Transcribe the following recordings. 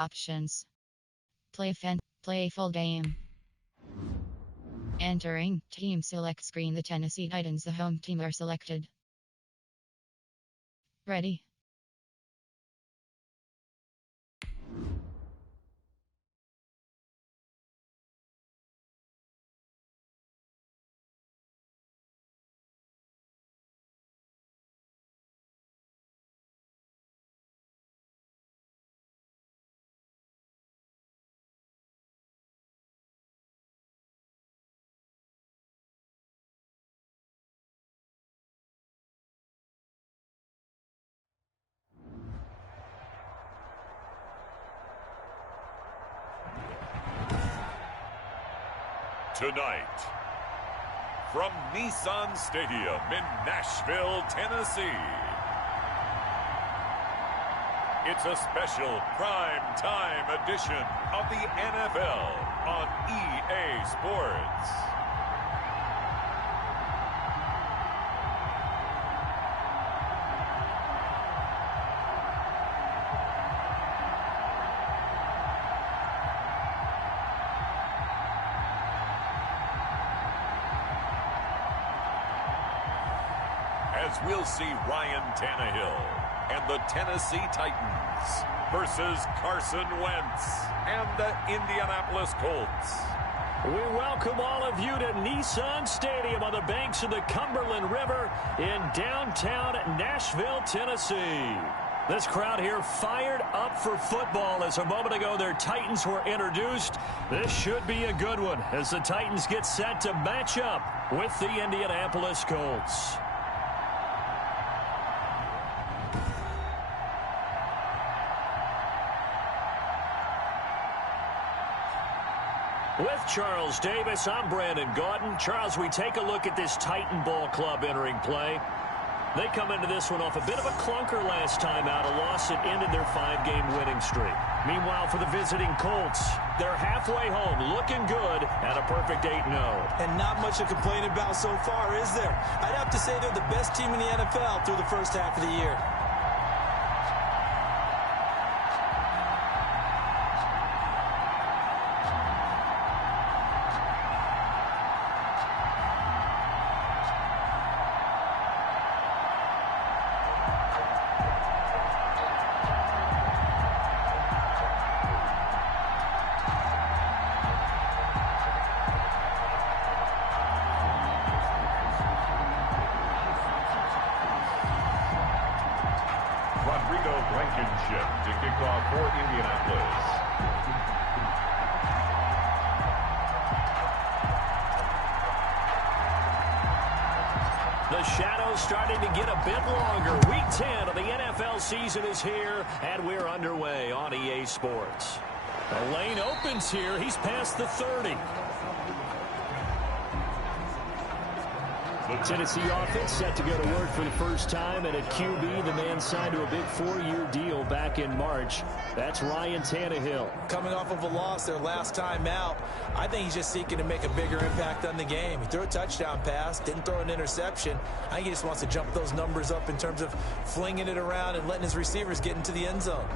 Options. Play full game. Entering team select screen. The Tennessee Titans, the home team, are selected. Ready. Tonight, from Nissan Stadium in Nashville, Tennessee, it's a special prime time edition of the NFL on EA Sports. As we'll see Ryan Tannehill and the Tennessee Titans versus Carson Wentz and the Indianapolis Colts. We welcome all of you to Nissan Stadium on the banks of the Cumberland River in downtown Nashville, Tennessee. This crowd here fired up for football as a moment ago their Titans were introduced. This should be a good one as the Titans get set to match up with the Indianapolis Colts. With Charles Davis, I'm Brandon Gaudin. Charles, we take a look at this Titan Ball Club entering play. They come into this one off a bit of a clunker last time out, a loss that ended their 5-game winning streak. Meanwhile, for the visiting Colts, they're halfway home, looking good at a perfect 8-0. And not much to complain about so far, is there? I'd have to say they're the best team in the NFL through the first half of the year. To kick off for Indianapolis. The shadow's starting to get a bit longer. Week 10 of the NFL season is here, and we're underway on EA Sports. The lane opens here. He's past the 30. Tennessee offense set to go to work for the first time, and at QB, the man signed to a big 4-year deal back in March. That's Ryan Tannehill. Coming off of a loss their last time out, I think he's just seeking to make a bigger impact on the game. He threw a touchdown pass, didn't throw an interception. I think he just wants to jump those numbers up in terms of flinging it around and letting his receivers get into the end zone.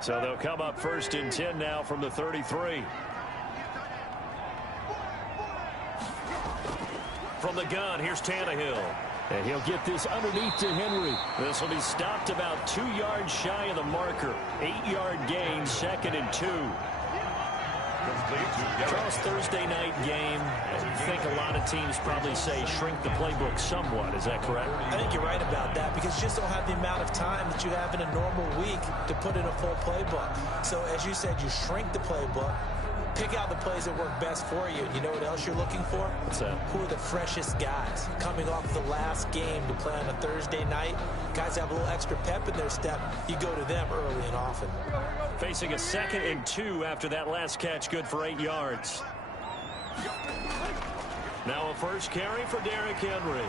So they'll come up 1st and 10 now from the 33. From the gun, here's Tannehill. And he'll get this underneath to Henry. This will be stopped about 2 yards shy of the marker. 8-yard gain, 2nd and 2. Charles, Thursday night game, I think a lot of teams probably say shrink the playbook somewhat. Is that correct? I think you're right about that because you just don't have the amount of time that you have in a normal week to put in a full playbook. So as you said, you shrink the playbook, pick out the plays that work best for you. You know what else you're looking for? What's that? Who are the freshest guys coming off the last game to play on a Thursday night? Guys have a little extra pep in their step. You go to them early and often. Facing a 2nd and 2 after that last catch, good for 8 yards. Now a first carry for Derrick Henry.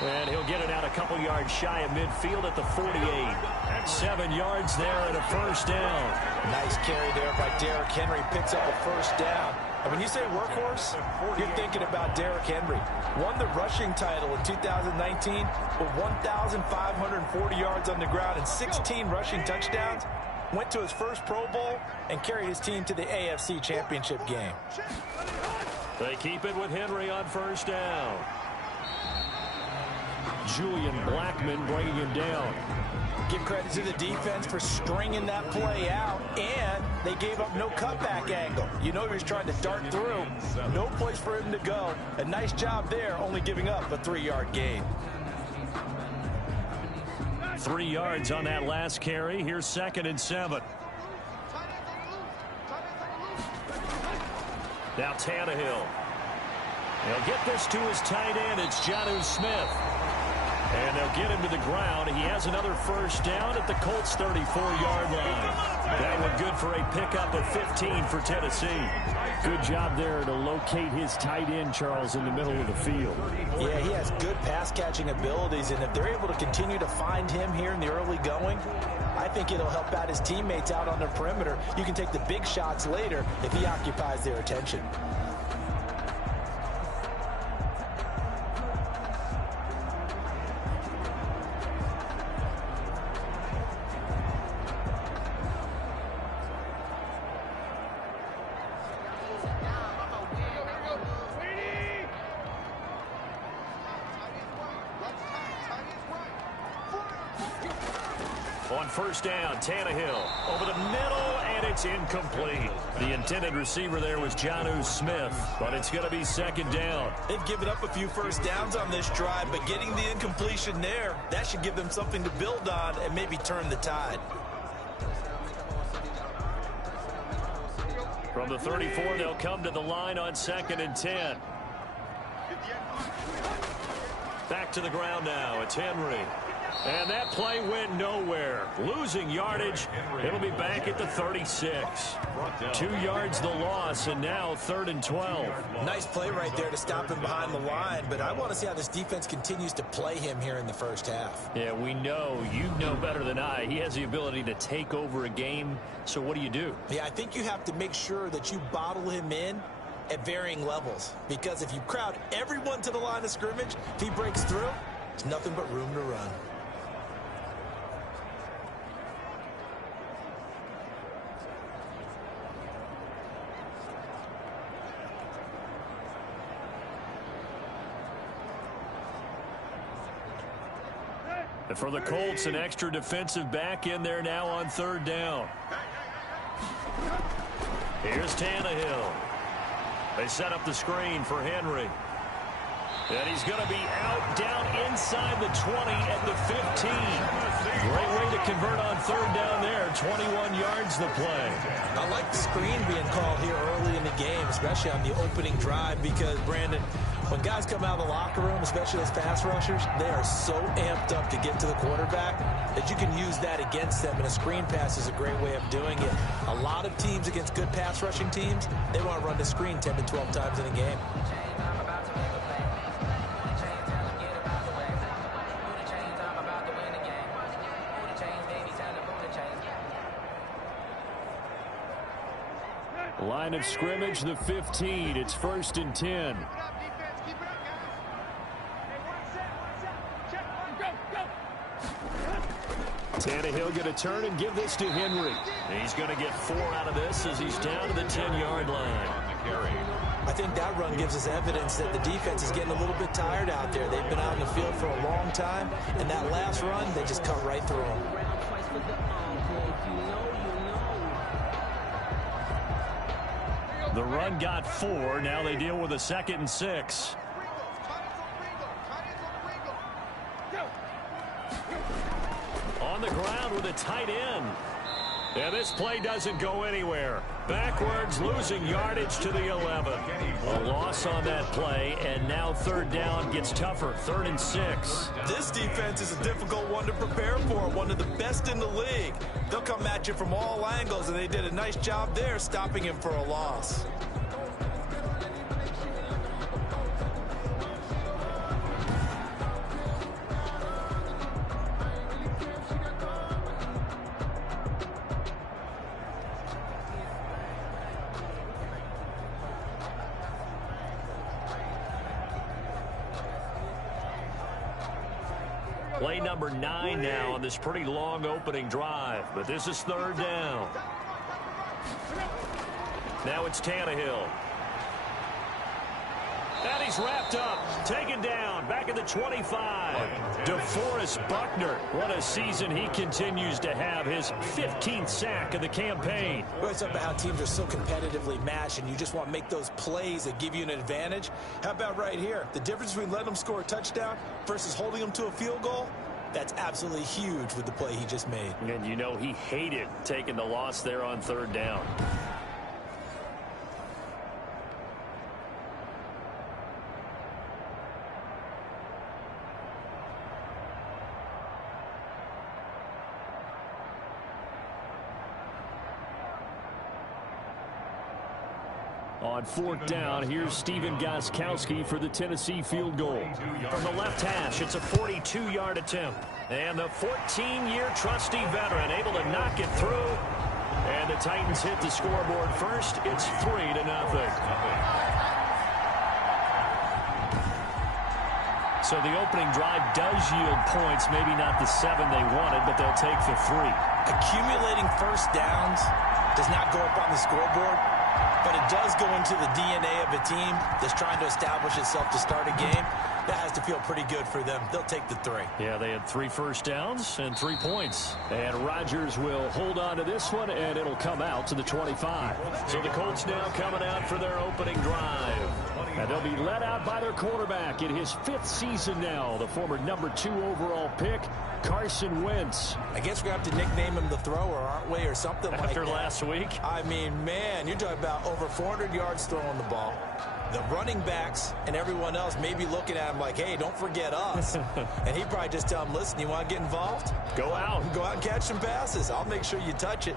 And he'll get it out a couple yards shy of midfield at the 48. At 7 yards there and a first down. Nice carry there by Derrick Henry. Picks up a first down. And when you say workhorse, you're thinking about Derrick Henry. Won the rushing title in 2019 with 1,540 yards on the ground and 16 rushing touchdowns. Went to his first Pro Bowl and carried his team to the AFC Championship game. They keep it with Henry on first down. Julian Blackmon bringing him down. Give credit to the defense for stringing that play out, and they gave up no cutback angle. You know he was trying to dart through. No place for him to go. A nice job there, only giving up a 3-yard gain. 3 yards on that last carry. Here's 2nd and 7. Now Tannehill. He'll get this to his tight end. It's Jonnu Smith. And they'll get him to the ground. He has another first down at the Colts' 34-yard line. That one good for a pickup of 15 for Tennessee. Good job there to locate his tight end, Charles, in the middle of the field. Yeah, he has good pass-catching abilities, and if they're able to continue to find him here in the early going, I think it'll help out his teammates out on the perimeter. You can take the big shots later if he occupies their attention. On first down, Tannehill over the middle, and it's incomplete. The intended receiver there was Jonnu Smith, but it's going to be 2nd down. They've given up a few first downs on this drive, but getting the incompletion there, that should give them something to build on and maybe turn the tide. From the 34, they'll come to the line on 2nd and 10. Back to the ground now. It's Henry. And that play went nowhere. Losing yardage. It'll be back at the 36. 2 yards the loss, and now 3rd and 12. Nice play right there to stop him behind the line, but I want to see how this defense continues to play him here in the first half. Yeah, we know. You know better than I. He has the ability to take over a game, so what do? Yeah, I think you have to make sure that you bottle him in at varying levels, because if you crowd everyone to the line of scrimmage, if he breaks through, there's nothing but room to run. And for the Colts, an extra defensive back in there now on 3rd down. Here's Tannehill. They set up the screen for Henry. And he's going to be out down inside the 20 at the 15. Great way to convert on 3rd down there. 21 yards the play. I like the screen being called here early in the game, especially on the opening drive, because, Brandon, when guys come out of the locker room, especially those pass rushers, they are so amped up to get to the quarterback that you can use that against them, and a screen pass is a great way of doing it. A lot of teams against good pass rushing teams, they want to run the screen 10 to 12 times in a game. Line of scrimmage, the 15. It's 1st and 10. Tannehill going to turn and give this to Henry. He's going to get 4 out of this as he's down to the 10-yard line. I think that run gives us evidence that the defense is getting a little bit tired out there. They've been out in the field for a long time, and that last run, they just cut right through them. The run got 4. Now they deal with a 2nd and 6. On the ground with a tight end. And this play doesn't go anywhere. Backwards, losing yardage to the 11. A loss on that play, and now 3rd down gets tougher. 3rd and 6. This defense is a difficult one to prepare for, one of the best in the league. They'll come at you from all angles, and they did a nice job there stopping him for a loss. Play number 9 now on this pretty long opening drive. But this is third down. Now it's Tannehill. And he's wrapped up, taken down, back at the 25. DeForest Buckner, what a season he continues to have, his 15th sack of the campaign. Well, it's about how teams are so competitively matched, and you just want to make those plays that give you an advantage. How about right here? The difference between letting them score a touchdown versus holding them to a field goal, that's absolutely huge with the play he just made. And you know he hated taking the loss there on third down. On fourth down, here's Steven Gostkowski for the Tennessee field goal. From the left hash, it's a 42-yard attempt. And the 14-year trusty veteran able to knock it through. And the Titans hit the scoreboard first. It's 3-0. So the opening drive does yield points, maybe not the 7 they wanted, but they'll take the 3. Accumulating first downs does not go up on the scoreboard, but it does go into the DNA of a team that's trying to establish itself to start a game. That has to feel pretty good for them. They'll take the 3. Yeah, they had 3 first downs and 3 points. And Rodgers will hold on to this one, and it'll come out to the 25. So the Colts now coming out for their opening drive. And they'll be led out by their quarterback in his 5th season now, the former number 2 overall pick, Carson Wentz. I guess we're going to have to nickname him the thrower, aren't we, or something like that. After last week? I mean, man, you're talking about over 400 yards throwing the ball. The running backs and everyone else may be looking at him like, hey, don't forget us. And he'd probably just tell him, listen, you want to get involved? Go out. Go out and catch some passes. I'll make sure you touch it.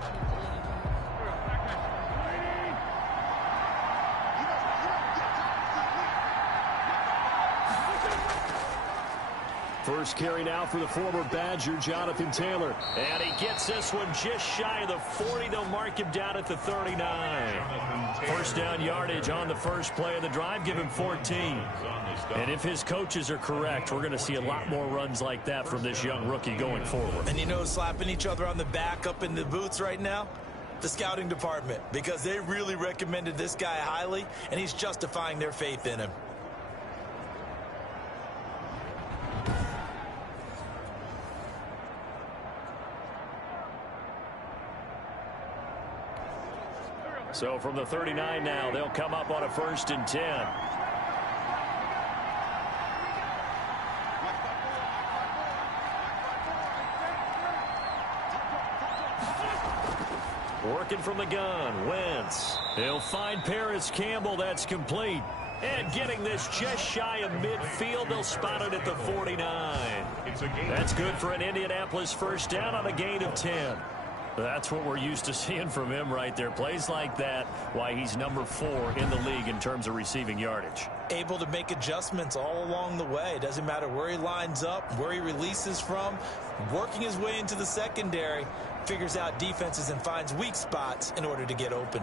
First carry now for the former Badger, Jonathan Taylor. And he gets this one just shy of the 40. They'll mark him down at the 39. First down yardage on the first play of the drive. Give him 14. And if his coaches are correct, we're going to see a lot more runs like that from this young rookie going forward. And you know, slapping each other on the back up in the booths right now? The scouting department. Because they really recommended this guy highly, and he's justifying their faith in him. So from the 39 now, they'll come up on a 1st and 10. Working from the gun, Wentz. He'll find Paris Campbell. That's complete. And getting this just shy of midfield, they'll spot it at the 49. That's good for an Indianapolis first down on a gain of 10. That's what we're used to seeing from him right there. Plays like that, why he's number 4 in the league in terms of receiving yardage. Able to make adjustments all along the way. It doesn't matter where he lines up, where he releases from. Working his way into the secondary, figures out defenses and finds weak spots in order to get open.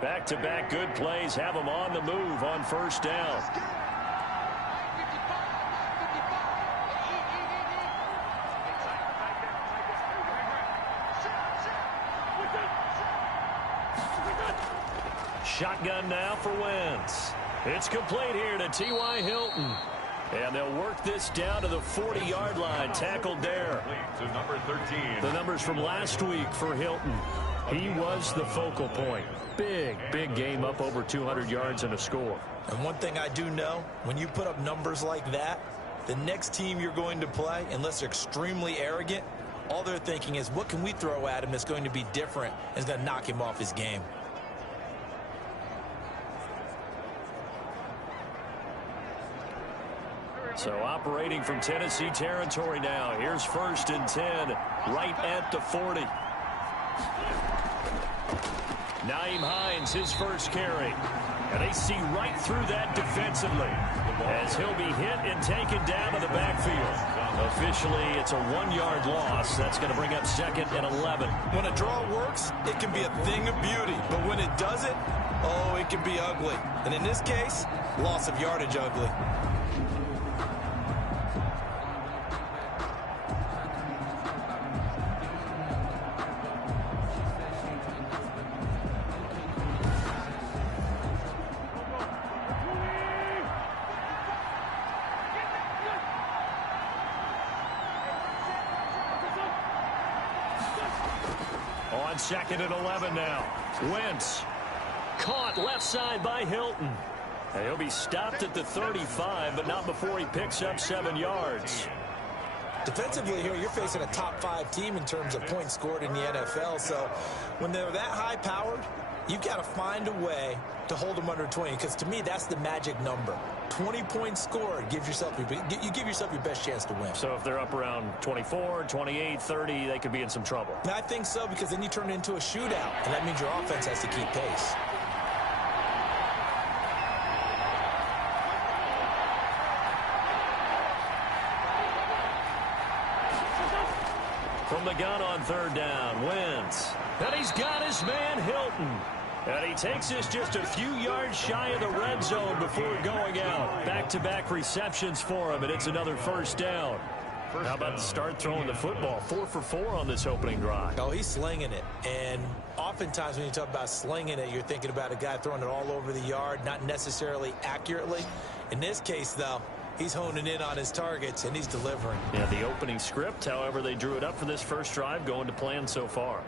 Back-to-back good plays have him on the move on first down. Shotgun now for Wentz. It's complete here to T.Y. Hilton. And they'll work this down to the 40-yard line. Tackled there. To number 13. The numbers from last week for Hilton. He was the focal point. Big game, up over 200 yards and a score. And one thing I do know, when you put up numbers like that, the next team you're going to play, unless they're extremely arrogant, all they're thinking is, what can we throw at him that's going to be different and is going to knock him off his game? So operating from Tennessee territory now. Here's 1st and 10, right at the 40. Nyheim Hines, his first carry. And they see right through that defensively as he'll be hit and taken down to the backfield. Officially, it's a 1-yard loss. That's going to bring up 2nd and 11. When a draw works, it can be a thing of beauty. But when it doesn't, oh, it can be ugly. And in this case, loss of yardage ugly. On 2nd and 11 now. Wentz caught left side by Hilton. And he'll be stopped at the 35, but not before he picks up 7 yards. Defensively here, you're facing a top 5 team in terms of points scored in the NFL. So when they're that high-powered, you've got to find a way to hold them under 20. Because to me, that's the magic number. 20 points scored gives yourself you give yourself your best chance to win. So if they're up around 24, 28, 30, they could be in some trouble. And I think so, because then you turn it into a shootout, and that means your offense has to keep pace. From the gun on 3rd down, Wentz. And he's got his man Hilton. And he takes us just a few yards shy of the red zone before going out. Back-to-back receptions for him, and it's another 1st down. How about to start throwing the football? 4 for 4 on this opening drive. Oh, he's slinging it. And oftentimes when you talk about slinging it, you're thinking about a guy throwing it all over the yard, not necessarily accurately. In this case, though, he's honing in on his targets, and he's delivering. Yeah, the opening script, however, they drew it up for this first drive, going to plan so far.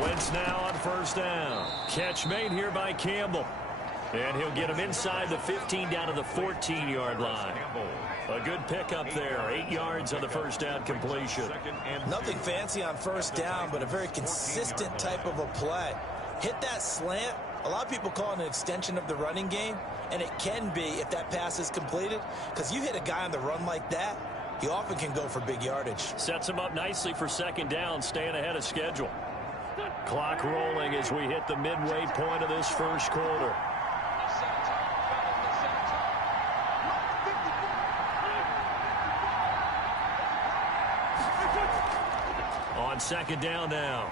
Wentz now on 1st down. Catch made here by Campbell. And he'll get him inside the 15 down to the 14-yard line. A good pickup there. 8 yards on the 1st down completion. Nothing fancy on 1st down, but a very consistent type of a play. Hit that slant. A lot of people call it an extension of the running game, and it can be if that pass is completed, because you hit a guy on the run like that, he often can go for big yardage. Sets him up nicely for 2nd down, staying ahead of schedule. Clock rolling as we hit the midway point of this first quarter. On 2nd down now,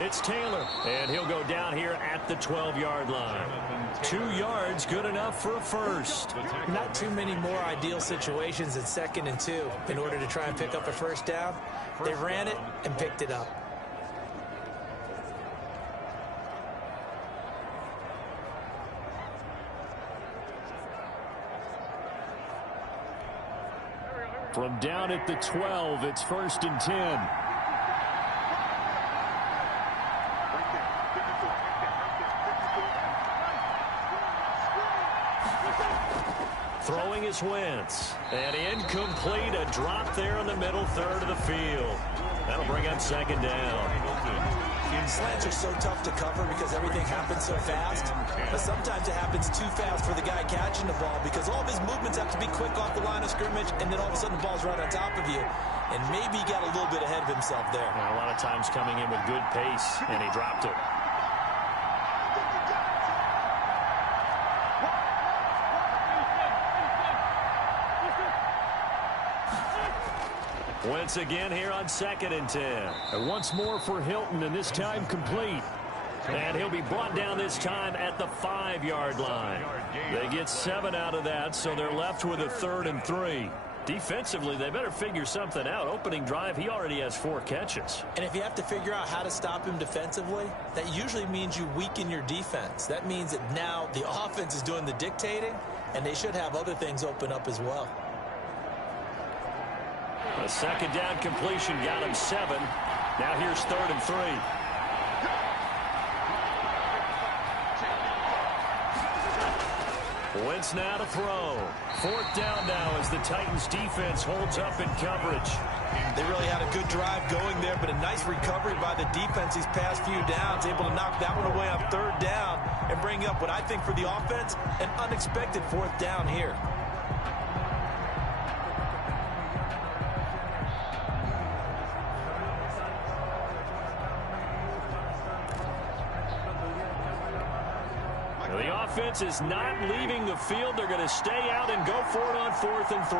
it's Taylor, and he'll go down here at the 12-yard line. 2 yards, good enough for a first. Not too many more ideal situations at 2nd and 2 in order to try and pick up a 1st down. They ran it and picked it up. From down at the 12, it's 1st and 10. Throwing is Wentz. And incomplete. A drop there in the middle third of the field. That'll bring up 2nd down. Slants are so tough to cover because everything happens so fast. But sometimes it happens too fast for the guy catching the ball because all of his movements have to be quick off the line of scrimmage, and then all of a sudden the ball's right on top of you. And maybe he got a little bit ahead of himself there. A lot of times coming in with good pace, and he dropped it. Once again here on 2nd and 10. And once more for Hilton, and this time complete. And he'll be brought down this time at the 5-yard line. They get 7 out of that, so they're left with a 3rd and 3. Defensively, they better figure something out. Opening drive, he already has 4 catches. And if you have to figure out how to stop him defensively, that usually means you weaken your defense. That means that now the offense is doing the dictating, and they should have other things open up as well. A 2nd down completion got him 7. Now here's 3rd and 3. Wentz now to throw. 4th down now as the Titans defense holds up in coverage. They really had a good drive going there, but a nice recovery by the defense these past few downs, able to knock that one away on third down and bring up what I think for the offense, an unexpected fourth down here. The offense is not leaving the field. They're going to stay out and go for it on 4th and 3.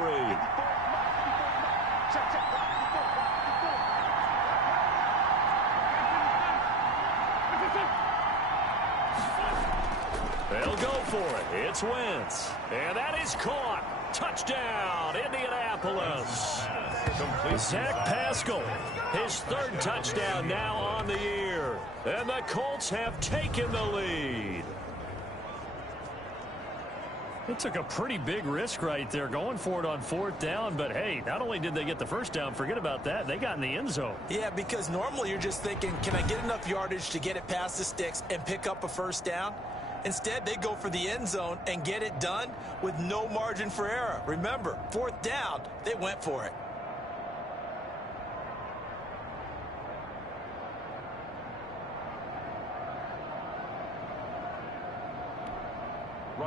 They'll go for it. It's Wentz. And that is caught. Touchdown, Indianapolis. Zach Pascal, his 3rd touchdown now on the year. And the Colts have taken the lead. They took a pretty big risk right there going for it on 4th down, but hey, not only did they get the first down, forget about that, they got in the end zone. Yeah, because normally you're just thinking, can I get enough yardage to get it past the sticks and pick up a first down? Instead, they go for the end zone and get it done with no margin for error. Remember, 4th down, they went for it.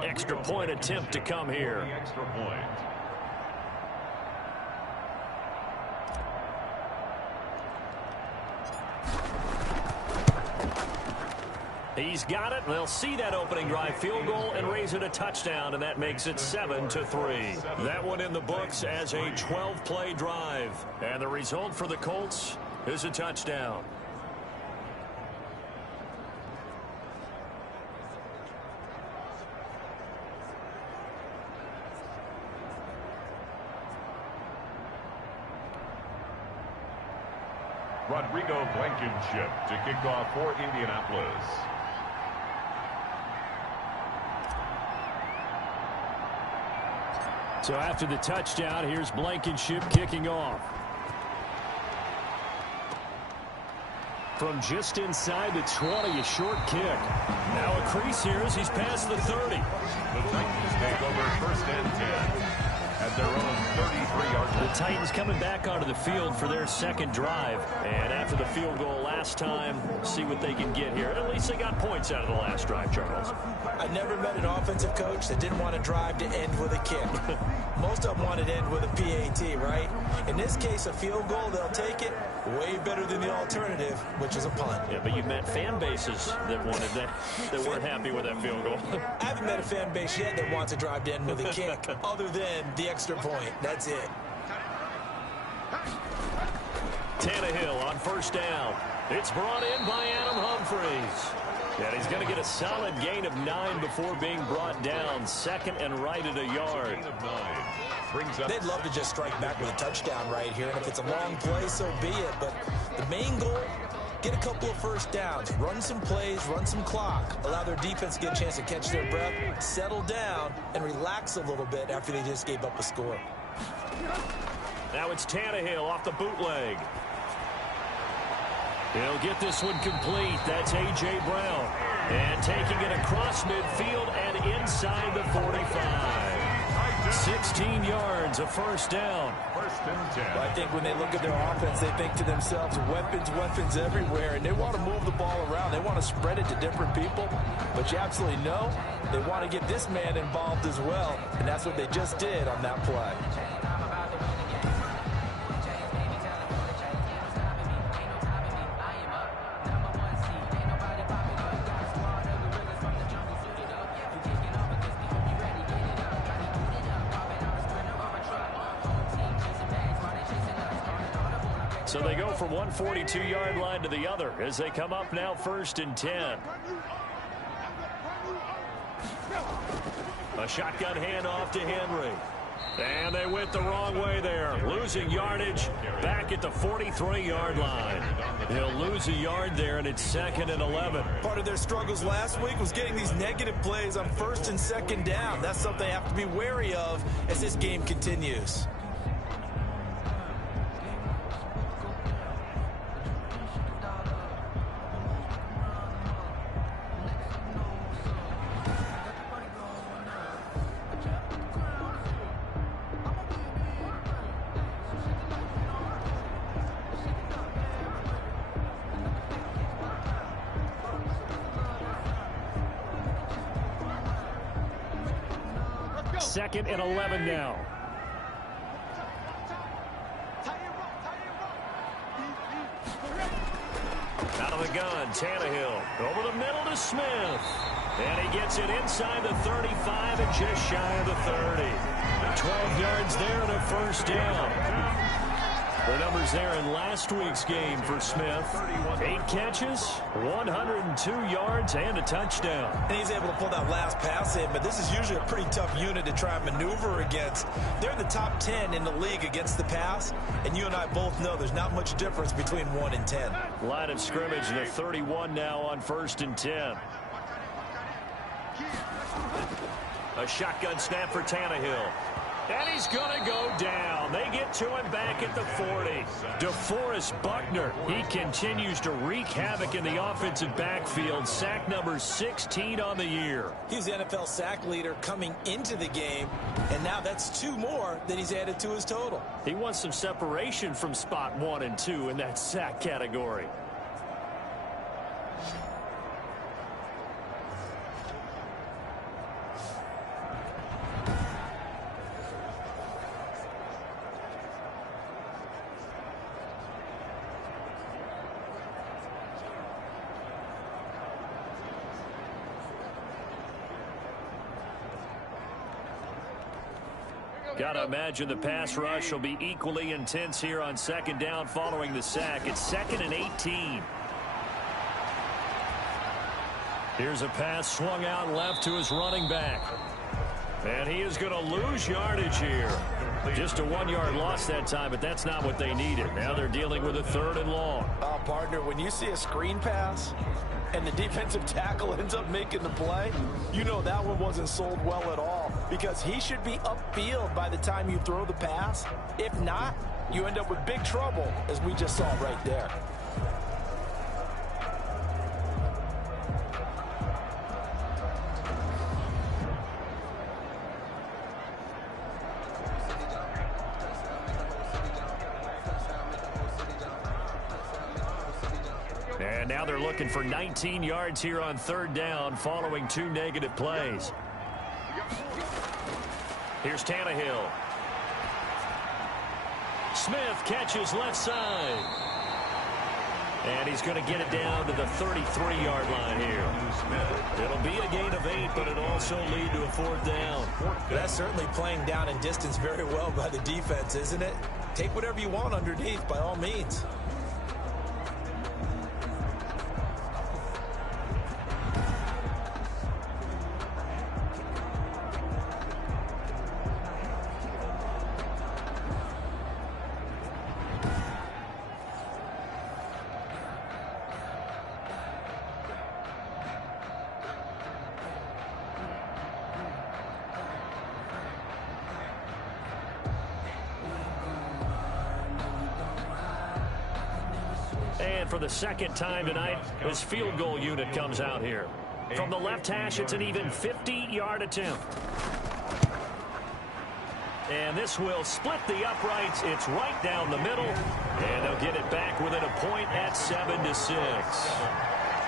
Extra point attempt to come here. Extra point. He's got it. They'll see that opening drive field goal and raise it a touchdown, and that makes it 7-3. That one in the books as a 12-play drive. And the result for the Colts is a touchdown. Rodrigo Blankenship to kick off for Indianapolis. So after the touchdown, here's Blankenship kicking off. From just inside the 20, a short kick. Now a crease here as he's past the 30. The Titans take over 1st and 10 at their own 33-yard line. The Titans coming back onto the field for their 2nd drive. And after the field goal last time, see what they can get here. At least they got points out of the last drive, Charles. I never met an offensive coach that didn't want to drive to end with a kick. Most of them want to end with a PAT, right? In this case, a field goal, they'll take it. Way better than the alternative, which is a punt. Yeah, but you've met fan bases that wanted that weren't happy with that field goal. I haven't met a fan base yet that wants to drive to end with a kick, other than the extra point. That's it. Tannehill on 1st down. It's brought in by Adam Humphries. And he's going to get a solid gain of 9 before being brought down. 2nd and right at a yard. They'd love to just strike back with a touchdown right here. And if it's a long play, so be it. But the main goal, get a couple of first downs. Run some plays, run some clock. Allow their defense to get a chance to catch their breath, settle down, and relax a little bit after they just gave up a score. Now it's Tannehill off the bootleg. He'll get this one complete. That's A.J. Brown. And taking it across midfield and inside the 45. 16 yards, a first down. 1st and 10. Well, I think when they look at their offense, they think to themselves, weapons, weapons everywhere, and they want to move the ball around. They want to spread it to different people, but you absolutely know they want to get this man involved as well, and that's what they just did on that play. So they go from one 42-yard line to the other as they come up now 1st and 10. A shotgun handoff to Henry. And they went the wrong way there. Losing yardage back at the 43-yard line. They'll lose a yard there, and it's 2nd and 11. Part of their struggles last week was getting these negative plays on 1st and 2nd down. That's something they have to be wary of as this game continues. 2nd and 11 now. Out of the gun, Tannehill. Over the middle to Smith. And he gets it inside the 35 and just shy of the 30. 12 yards there and a first down. The numbers there in last week's game for Smith. 8 catches, 102 yards, and a touchdown. And he's able to pull that last pass in, but this is usually a pretty tough unit to try and maneuver against. They're in the top 10 in the league against the pass, and you and I both know there's not much difference between 1 and 10. Line of scrimmage, the 31 now on 1st and 10. A shotgun snap for Tannehill. And he's going to go down. They get to him back at the 40. DeForest Buckner, he continues to wreak havoc in the offensive backfield. Sack number 16 on the year. He's the NFL sack leader coming into the game, and now that's 2 more that he's added to his total. He wants some separation from spot 1 and 2 in that sack category. Got to imagine the pass rush will be equally intense here on 2nd down following the sack. It's 2nd and 18. Here's a pass swung out left to his running back. And he is going to lose yardage here. Just a 1-yard loss that time, but that's not what they needed. Now they're dealing with a 3rd and long. Partner, when you see a screen pass and the defensive tackle ends up making the play, you know that one wasn't sold well at all, because he should be upfield by the time you throw the pass. If not, you end up with big trouble, as we just saw right there. And now they're looking for 19 yards here on 3rd down following 2 negative plays. Here's Tannehill. Smith catches left side. And he's going to get it down to the 33-yard line here. It'll be a gain of 8, but it'll also lead to a 4th down. That's certainly playing down in distance very well by the defense, isn't it? Take whatever you want underneath, by all means. And for the 2nd time tonight, this field goal unit comes out here. From the left hash, it's an even 50-yard attempt. And this will split the uprights. It's right down the middle. And they'll get it back within a point at 7-6.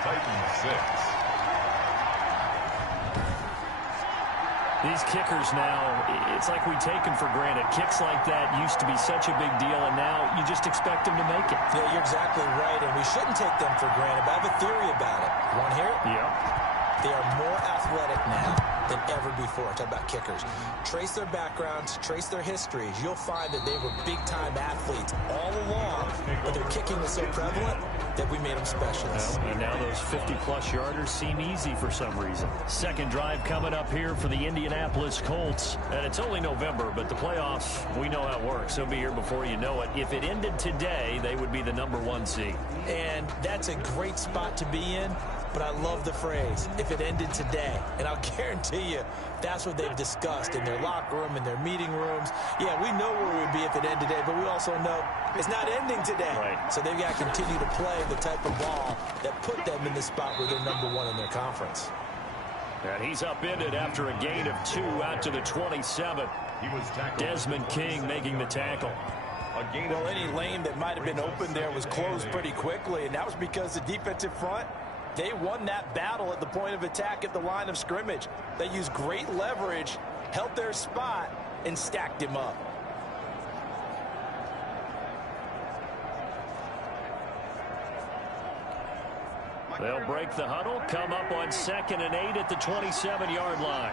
Titans 6. These kickers now, it's like we take them for granted. Kicks like that used to be such a big deal, and now you just expect them to make it. Yeah, you're exactly right, and we shouldn't take them for granted, but I have a theory about it. You want to hear it? Yeah. They are more athletic now than ever before. Talk about kickers. Trace their backgrounds, trace their histories. You'll find that they were big-time athletes all along, but their kicking was so prevalent that we made them specialists. Well, and now those 50-plus yarders seem easy for some reason. 2nd drive coming up here for the Indianapolis Colts. And it's only November, but the playoffs, we know how it works. They'll be here before you know it. If it ended today, they would be the #1 seed. And that's a great spot to be in. But I love the phrase, if it ended today. And I'll guarantee you, that's what they've discussed in their locker room, in their meeting rooms. Yeah, we know where we would be if it ended today, but we also know it's not ending today. Right. So they've got to continue to play the type of ball that put them in the spot where they're #1 in their conference. And he's upended after a gain of 2 out to the 27. Desmond King making the tackle. Well, any lane that might have been open there was closed pretty quickly, and that was because the defensive front, they won that battle at the point of attack at the line of scrimmage. They used great leverage held their spot, and stacked him up. They'll break the huddle, come up on 2nd and 8 at the 27-yard line.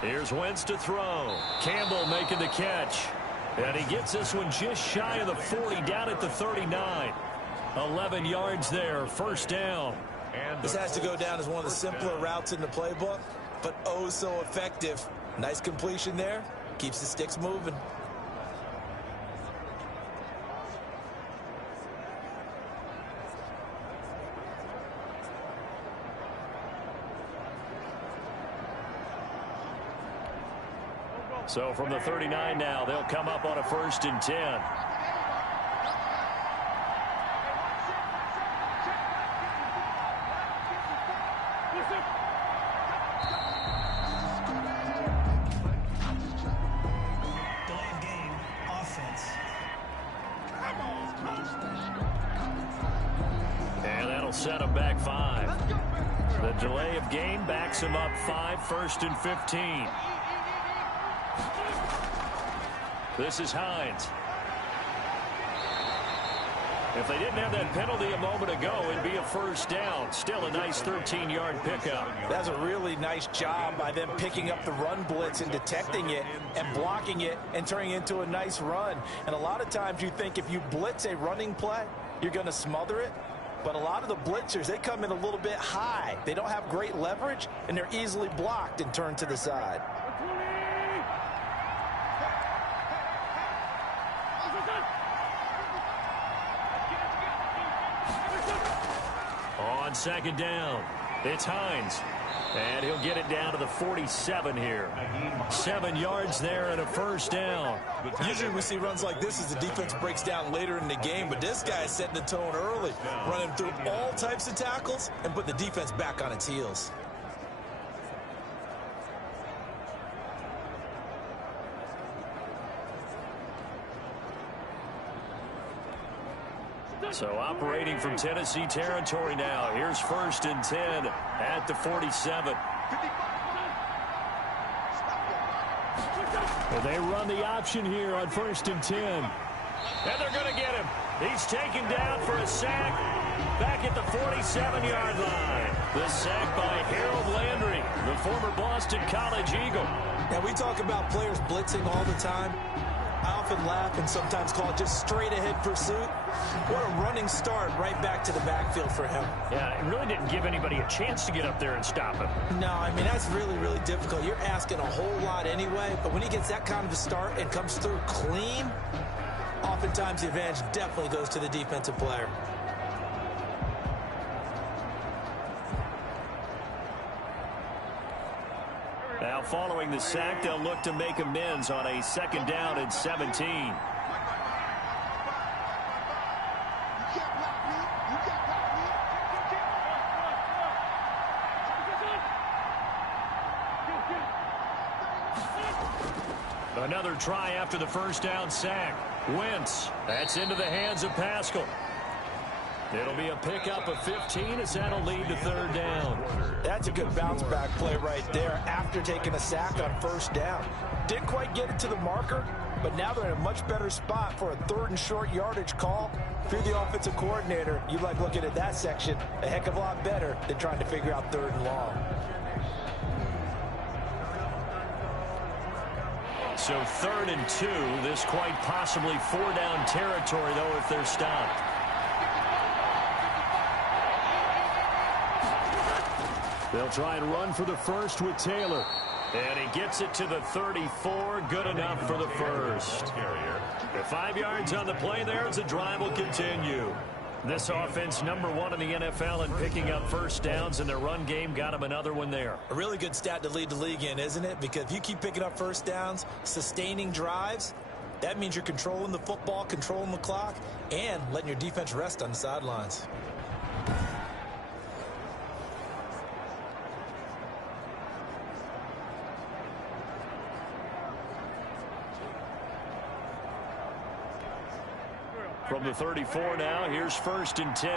Here's Wentz to throw. Campbell making the catch. And he gets this one just shy of the 40, down at the 39. 11 yards there, first down. This has to go down as one of the simpler routes in the playbook, but oh so effective. Nice completion there. Keeps the sticks moving. So from the 39 now, they'll come up on a 1st and 10. And that'll set them back 5. The delay of game backs them up 5, 1st and 15. This is Hines. If they didn't have that penalty a moment ago, it'd be a first down. Still a nice 13-yard pickup. That's a really nice job by them picking up the run blitz and detecting it and blocking it and turning it into a nice run. And a lot of times you think if you blitz a running play, you're going to smother it. But a lot of the blitzers, they come in a little bit high. They don't have great leverage, and they're easily blocked and turned to the side. On 2nd down, it's Hines. And he'll get it down to the 47 here. 7 yards there and a first down. Usually we see runs like this as the defense breaks down later in the game, but this guy is setting the tone early, running through all types of tackles and put the defense back on its heels. So operating from Tennessee territory now. Here's 1st and 10 at the 47. Well, they run the option here on 1st and 10. And they're going to get him. He's taken down for a sack back at the 47-yard line. The sack by Harold Landry, the former Boston College Eagle. Now, we talk about players blitzing all the time. I often laugh and sometimes call it just straight-ahead pursuit. What a running start right back to the backfield for him. Yeah, it really didn't give anybody a chance to get up there and stop him. No, I mean, that's really, really difficult. You're asking a whole lot anyway, but when he gets that kind of a start and comes through clean, oftentimes the advantage definitely goes to the defensive player. Now following the sack, they'll look to make amends on a 2nd down and 17. Another try after the first down sack. Wentz, that's into the hands of Pascal. It'll be a pickup of 15 as that'll lead to 3rd down. That's a good bounce back play right there after taking a sack on 1st down. Didn't quite get it to the marker, but now they're in a much better spot for a 3rd and short yardage call. If you're the offensive coordinator, you like looking at that section a heck of a lot better than trying to figure out 3rd and long. So 3rd and 2, this quite possibly 4-down territory, though, if they're stopped. They'll try and run for the first with Taylor. And he gets it to the 34. Good enough for the first. The 5 yards on the play there as the drive will continue. This offense #1 in the NFL in picking up first downs, and their run game got him another one there. A really good stat to lead the league in, isn't it? Because if you keep picking up first downs, sustaining drives, that means you're controlling the football, controlling the clock, and letting your defense rest on the sidelines. From the 34 now, here's 1st and 10.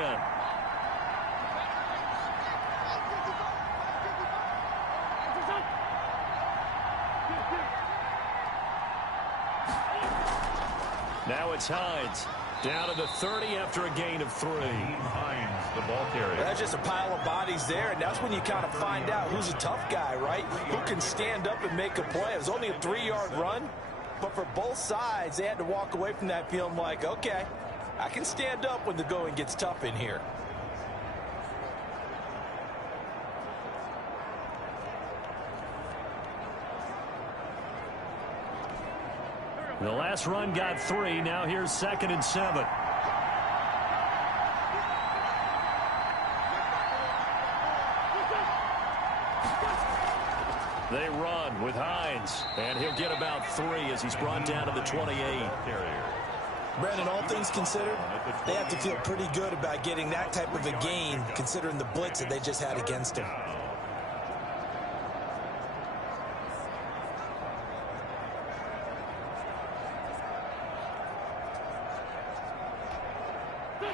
Now it's Hines. Down to the 30 after a gain of 3. Hines, the ball carrier. That's just a pile of bodies there, and that's when you kind of find out who's a tough guy, right? Who can stand up and make a play. It was only a 3-yard run, but for both sides, they had to walk away from that feeling like, okay, I can stand up when the going gets tough in here. The last run got 3. Now here's 2nd and 7. They run with Hines, and he'll get about 3 as he's brought down to the 28. Brandon, all things considered, they have to feel pretty good about getting that type of a gain, considering the blitz that they just had against him.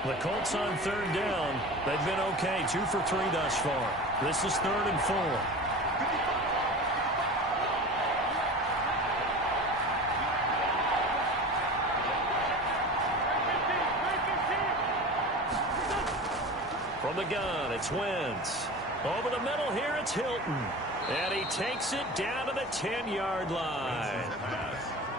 The Colts on 3rd down. They've been okay, 2 for 3 thus far. This is 3rd and 4. From the gun, it's Wentz. Over the middle here, it's Hilton. And he takes it down to the 10-yard line.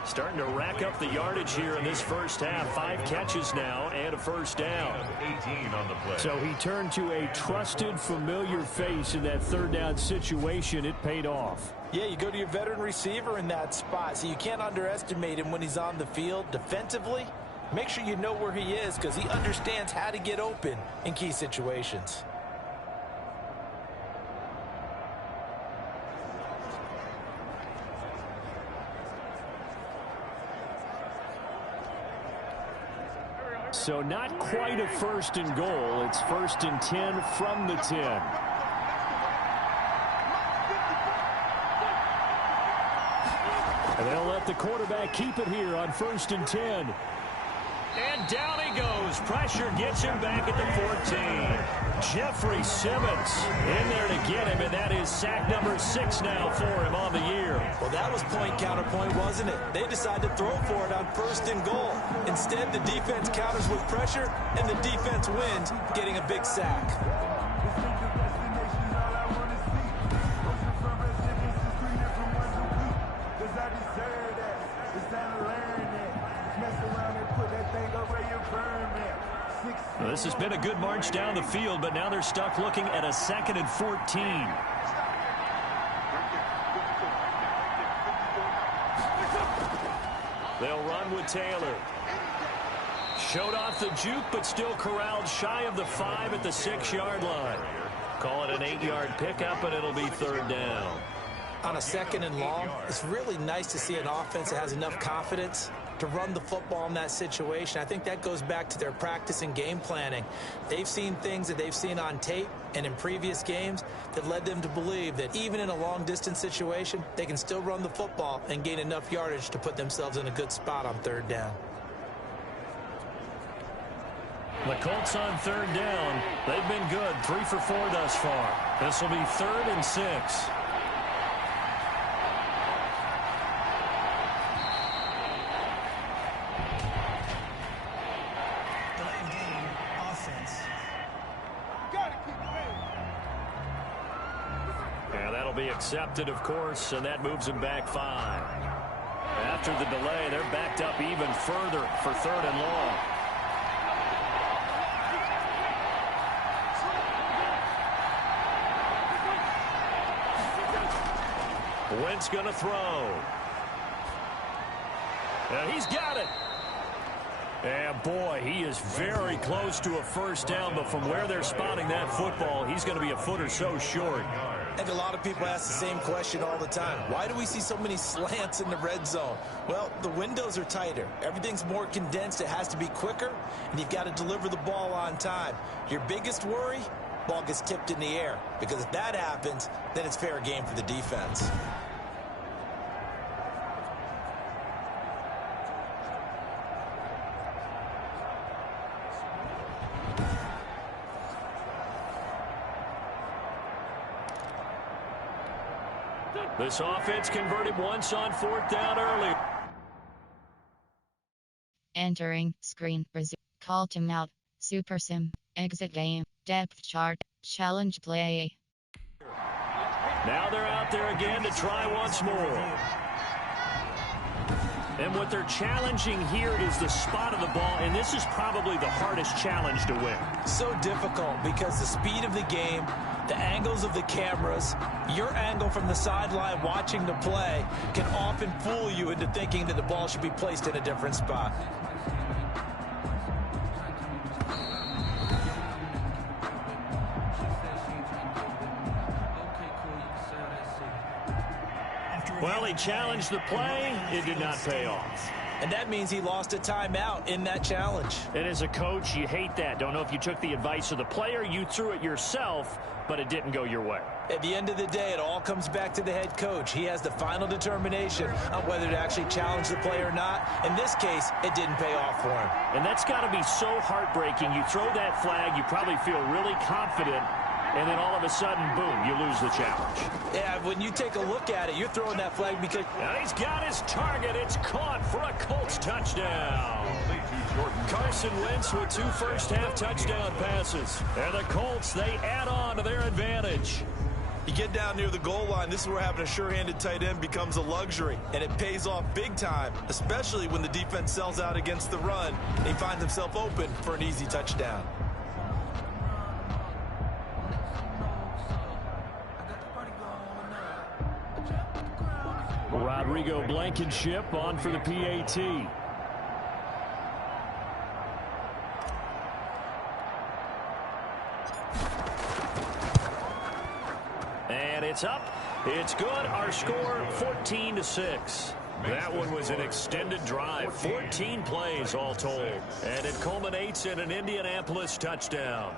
Starting to rack up the yardage here in this first half. 5 catches now and a 1st down. 18 on the play. So he turned to a trusted, familiar face in that 3rd down situation. It paid off. Yeah, you go to your veteran receiver in that spot, so you can't underestimate him when he's on the field. Defensively, make sure you know where he is because he understands how to get open in key situations. So not quite a 1st and goal. It's 1st and 10 from the 10. And they'll let the quarterback keep it here on 1st and 10. And down he goes. Pressure gets him back at the 14. Jeffrey Simmons in there to get him, and that is sack number 6 now for him on the year. Well, that was point counterpoint, wasn't it? They decided to throw for it on 1st and goal. Instead, the defense counters with pressure, and the defense wins, getting a big sack. Well, this has been a good march down the field, but now they're stuck looking at a 2nd and 14. They'll run with Taylor. Showed off the juke, but still corralled shy of the 5 at the 6-yard line. Call it an 8-yard pickup, and it'll be 3rd down. On a 2nd and long, it's really nice to see an offense that has enough confidence to run the football in that situation. I think that goes back to their practice and game planning. They've seen things that they've seen on tape and in previous games that led them to believe that even in a long-distance situation, they can still run the football and gain enough yardage to put themselves in a good spot on 3rd down. The Colts on 3rd down. They've been good, 3 for 4 thus far. This will be 3rd and 6. Be accepted, of course, and that moves him back 5. After the delay, they're backed up even further for 3rd and long. Wentz gonna throw. And he's got it. And boy, he is very close to a 1st down, but from where they're spotting that football, he's going to be a foot or so short. I think a lot of people ask the same question all the time. Why do we see so many slants in the red zone? Well, the windows are tighter. Everything's more condensed. It has to be quicker, and you've got to deliver the ball on time. Your biggest worry, ball gets tipped in the air, because if that happens, then it's fair game for the defense. This offense converted once on 4th down early. Entering screen. Resume. Call timeout. Super sim. Exit game. Depth chart. Challenge play. Now they're out there again to try once more. And what they're challenging here is the spot of the ball, and this is probably the hardest challenge to win. So difficult because the speed of the game, the angles of the cameras, your angle from the sideline watching the play can often fool you into thinking that the ball should be placed in a different spot. Well, he challenged the play. It did not pay off. And that means he lost a timeout in that challenge. And as a coach, you hate that. Don't know if you took the advice of the player, you threw it yourself, but it didn't go your way. At the end of the day, it all comes back to the head coach. He has the final determination on whether to actually challenge the play or not. In this case, it didn't pay off for him. And that's got to be so heartbreaking. You throw that flag, you probably feel really confident, and then all of a sudden, boom, you lose the challenge. Yeah, when you take a look at it, you're throwing that flag because... And he's got his target. It's caught for a Colts touchdown. Carson Wentz with 2 first-half touchdown passes. And the Colts, they add on to their advantage. You get down near the goal line, this is where having a sure-handed tight end becomes a luxury, and it pays off big time, especially when the defense sells out against the run, and he finds himself open for an easy touchdown. Rodrigo Blankenship on for the PAT. And it's up. It's good. Our score 14-6. That one was an extended drive. 14 plays all told. And it culminates in an Indianapolis touchdown.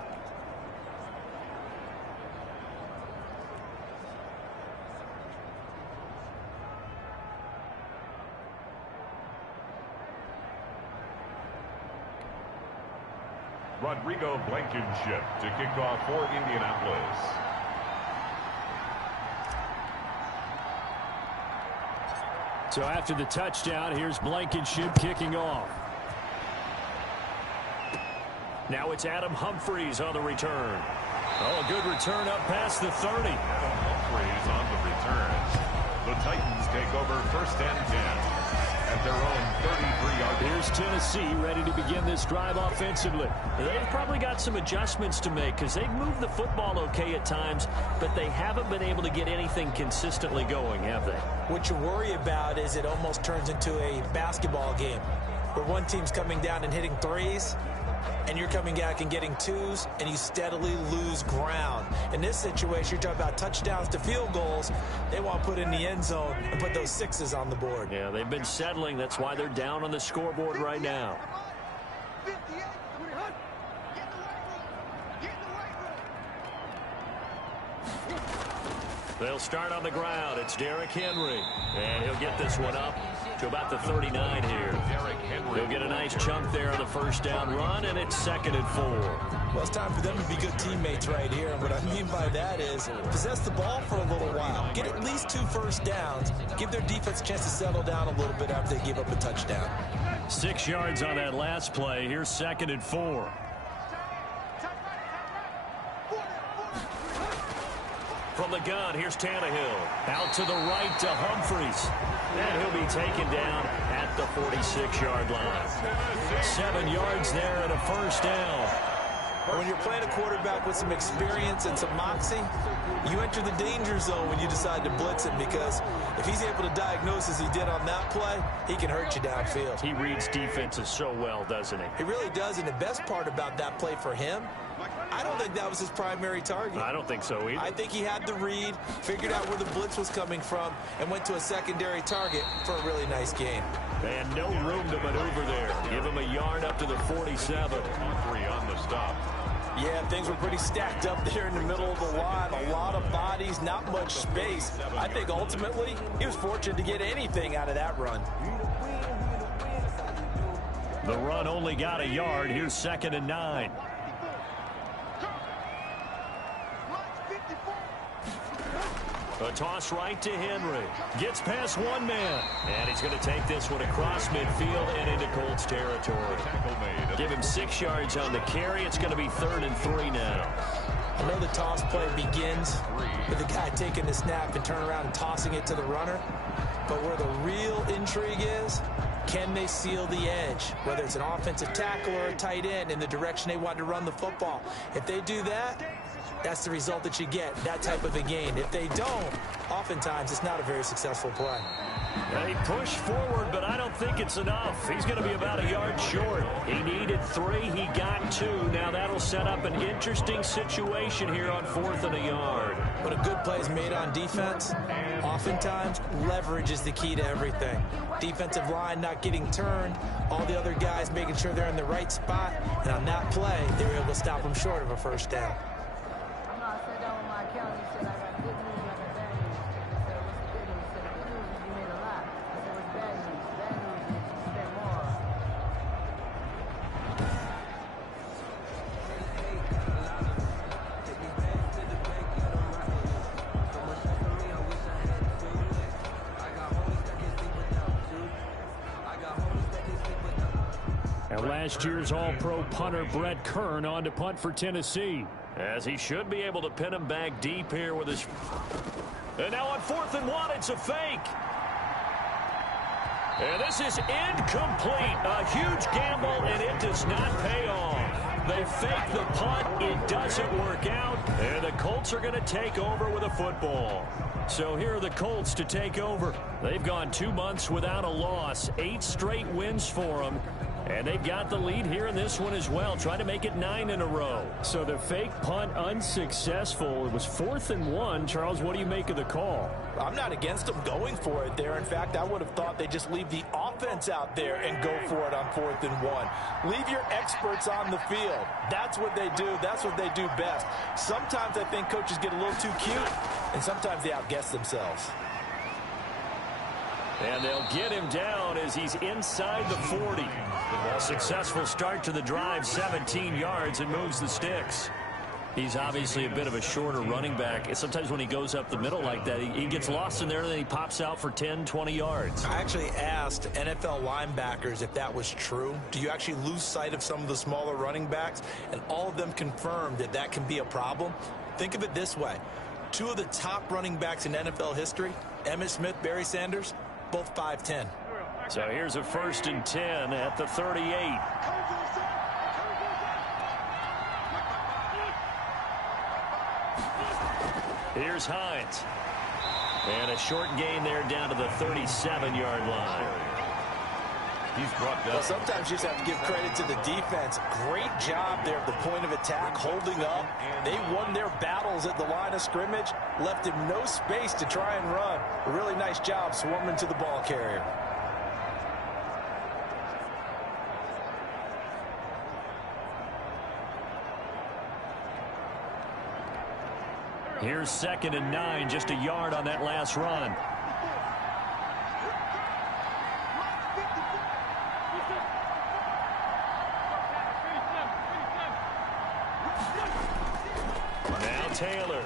Rodrigo Blankenship to kick off for Indianapolis. So after the touchdown, here's Blankenship kicking off. Now it's Adam Humphries on the return. Oh, a good return up past the 30. Adam Humphries on the return. The Titans take over 1st and 10 at their own 33-yard. Here's Tennessee ready to begin this drive offensively. They've probably got some adjustments to make because they've moved the football okay at times, but they haven't been able to get anything consistently going, have they? What you worry about is it almost turns into a basketball game where one team's coming down and hitting threes, and you're coming back and getting twos, and you steadily lose ground. In this situation, you're talking about touchdowns to field goals. They want to put in the end zone and put those sixes on the board. Yeah, they've been settling. That's why they're down on the scoreboard right now. They'll start on the ground. It's Derrick Henry. And he'll get this one up to about the 39 here. He'll get a nice chunk there on the first down run, and it's 2nd and 4. Well, it's time for them to be good teammates right here. And what I mean by that is possess the ball for a little while. Get at least 2 first downs. Give their defense a chance to settle down a little bit after they give up a touchdown. 6 yards on that last play. Here's 2nd and 4. From the gun, here's Tannehill. Out to the right to Humphries. And he'll be taken down at the 46-yard line. 7 yards there and a first down. When you're playing a quarterback with some experience and some moxie, you enter the danger zone when you decide to blitz him, because if he's able to diagnose as he did on that play, he can hurt you downfield. He reads defenses so well, doesn't he? He really does, and the best part about that play for him, I don't think that was his primary target. I don't think so either. I think he had the read, figured out where the blitz was coming from, and went to a secondary target for a really nice game. And no room to maneuver there. Give him a yard up to the 47. 3 on the stop. Yeah, things were pretty stacked up there in the middle of the line. A lot of bodies, not much space. I think ultimately he was fortunate to get anything out of that run. The run only got a yard. Here's 2nd and 9. A toss right to Henry. Gets past one man. And he's going to take this one across midfield and into Colts territory. Give him 6 yards on the carry. It's going to be 3rd and 3 now. I know the toss play begins with the guy taking the snap and turning around and tossing it to the runner. But where the real intrigue is, can they seal the edge? Whether it's an offensive tackle or a tight end in the direction they want to run the football. If they do that, that's the result that you get, that type of a gain. If they don't, oftentimes it's not a very successful play. They push forward, but I don't think it's enough. He's going to be about a yard short. He needed 3. He got 2. Now that'll set up an interesting situation here on 4th and a yard. When a good play is made on defense, oftentimes leverage is the key to everything. Defensive line not getting turned, all the other guys making sure they're in the right spot, and on that play, they were able to stop them short of a first down. Last year's All-Pro punter Brett Kern on to punt for Tennessee, as he should be able to pin him back deep here with his... And now on 4th and 1, it's a fake. And this is incomplete. A huge gamble, and it does not pay off. They fake the punt. It doesn't work out. And the Colts are going to take over with a football. So here are the Colts to take over. They've gone 2 months without a loss. 8 straight wins for them. And they've got the lead here in this one as well, trying to make it 9 in a row. So the fake punt unsuccessful. It was 4th and 1. Charles, what do you make of the call? I'm not against them going for it there. In fact, I would have thought they'd just leave the offense out there and go for it on 4th and 1. Leave your experts on the field. That's what they do. That's what they do best. Sometimes I think coaches get a little too cute, and sometimes they outguess themselves. And they'll get him down as he's inside the 40. A successful start to the drive, 17 yards, and moves the sticks. He's obviously a bit of a shorter running back. Sometimes when he goes up the middle like that, he gets lost in there, and then he pops out for 10, 20 yards. I actually asked NFL linebackers if that was true. Do you actually lose sight of some of the smaller running backs? And all of them confirmed that that can be a problem. Think of it this way. 2 of the top running backs in NFL history, Emmitt Smith, Barry Sanders, both 5'10". So here's a 1st and 10 at the 38. Here's Hines. And a short gain there down to the 37-yard line. He's brought down. Well, sometimes you just have to give credit to the defense. Great job there at the point of attack, holding up. They won their battles at the line of scrimmage, left him no space to try and run. A really nice job swarming to the ball carrier. Here's 2nd and 9, just a yard on that last run. Now Taylor.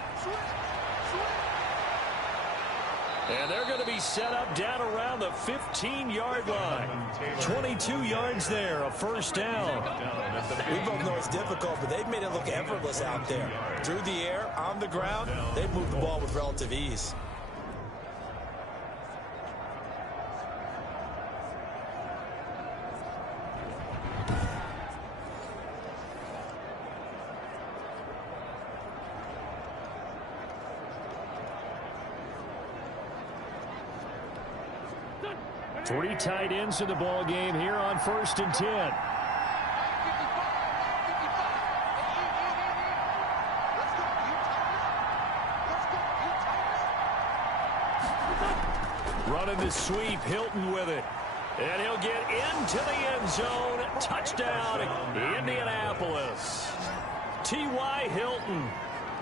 And they're going to be set up down around the 15-yard line. 22 yards there, a 1st down. We both know it's difficult, but they've made it look effortless out there. Through the air, on the ground, they've moved the ball with relative ease. Three tight ends in the ball game here on 1st and 10. Running the sweep, Hilton with it. And he'll get into the end zone. Touchdown, Indianapolis. T.Y. Hilton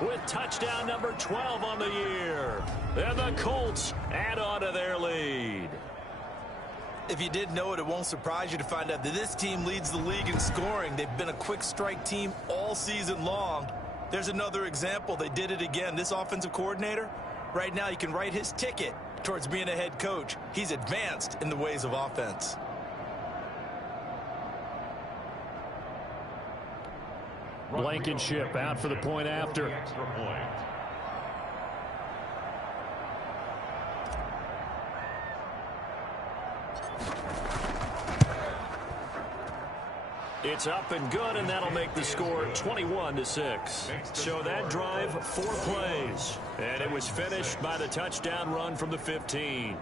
with touchdown number 12 on the year. And the Colts add on to their lead. If you didn't know it, it won't surprise you to find out that this team leads the league in scoring. They've been a quick strike team all season long. There's another example. They did it again. This offensive coordinator Right now, he can write his ticket towards being a head coach. He's advanced in the ways of offense. Blankenship out for the point after. It's up and good, and that'll make the score 21-6. So that drive, 4 plays, and it was finished by the touchdown run from the 15.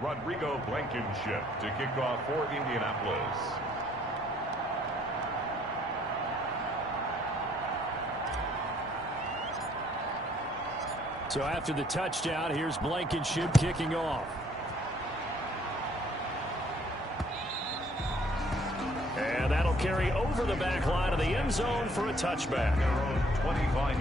Rodrigo Blankenship to kick off for Indianapolis. So after the touchdown, here's Blankenship kicking off. And that'll carry over the back line of the end zone for a touchback.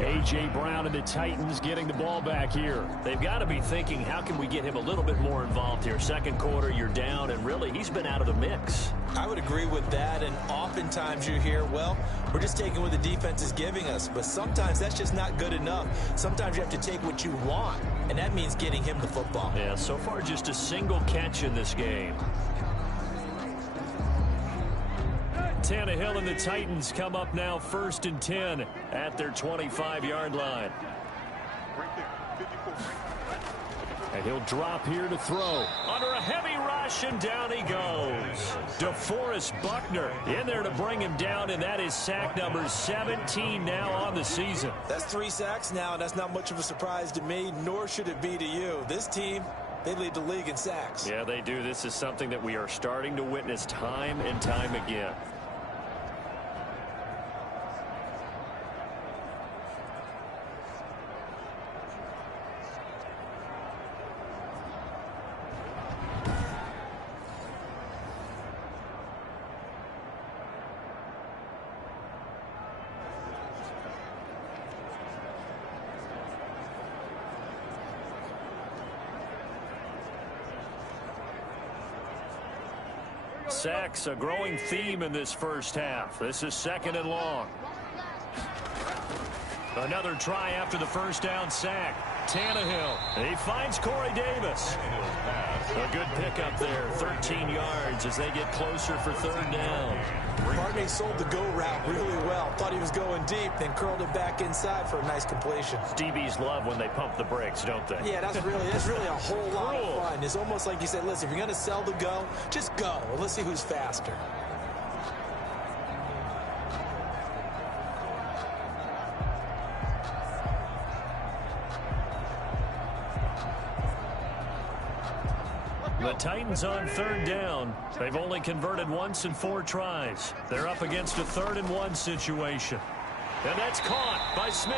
A.J. Brown and the Titans getting the ball back here. They've got to be thinking, how can we get him a little bit more involved here? Second quarter, you're down, and really, he's been out of the mix. I would agree with that, and oftentimes you hear, well, we're just taking what the defense is giving us, but sometimes that's just not good enough. Sometimes you have to take what you want, and that means getting him the football. Yeah, so far just a single catch in this game. Tannehill and the Titans come up now 1st and 10 at their 25-yard line. And he'll drop here to throw. Under a heavy rush, and down he goes. DeForest Buckner in there to bring him down, and that is sack number 17 now on the season. That's 3 sacks now, and that's not much of a surprise to me, nor should it be to you. This team, they lead the league in sacks. Yeah, they do. This is something that we are starting to witness time and time again. Sacks, a growing theme in this first half. This is 2nd and long. Another try after the first down sack. Tannehill. He finds Corey Davis. A good pickup there. 13 yards as they get closer for 3rd down. Barney sold the go route really well. Thought he was going deep, then curled it back inside for a nice completion. DBs love when they pump the brakes, don't they? Yeah, that's really a whole lot of fun. It's almost like you said, listen, if you're going to sell the go, just go. Well, let's see who's faster. The Titans on 3rd down. They've only converted once in 4 tries. They're up against a 3rd and 1 situation. And that's caught by Smith.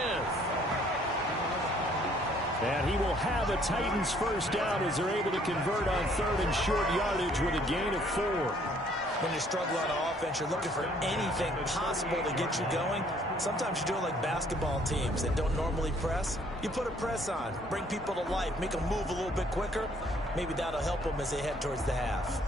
And he will have a Titans first down as they're able to convert on 3rd and short yardage with a gain of 4. When you struggle on offense, you're looking for anything possible to get you going. Sometimes you do it like basketball teams that don't normally press. You put a press on, bring people to life, make them move a little bit quicker. Maybe that'll help them as they head towards the half.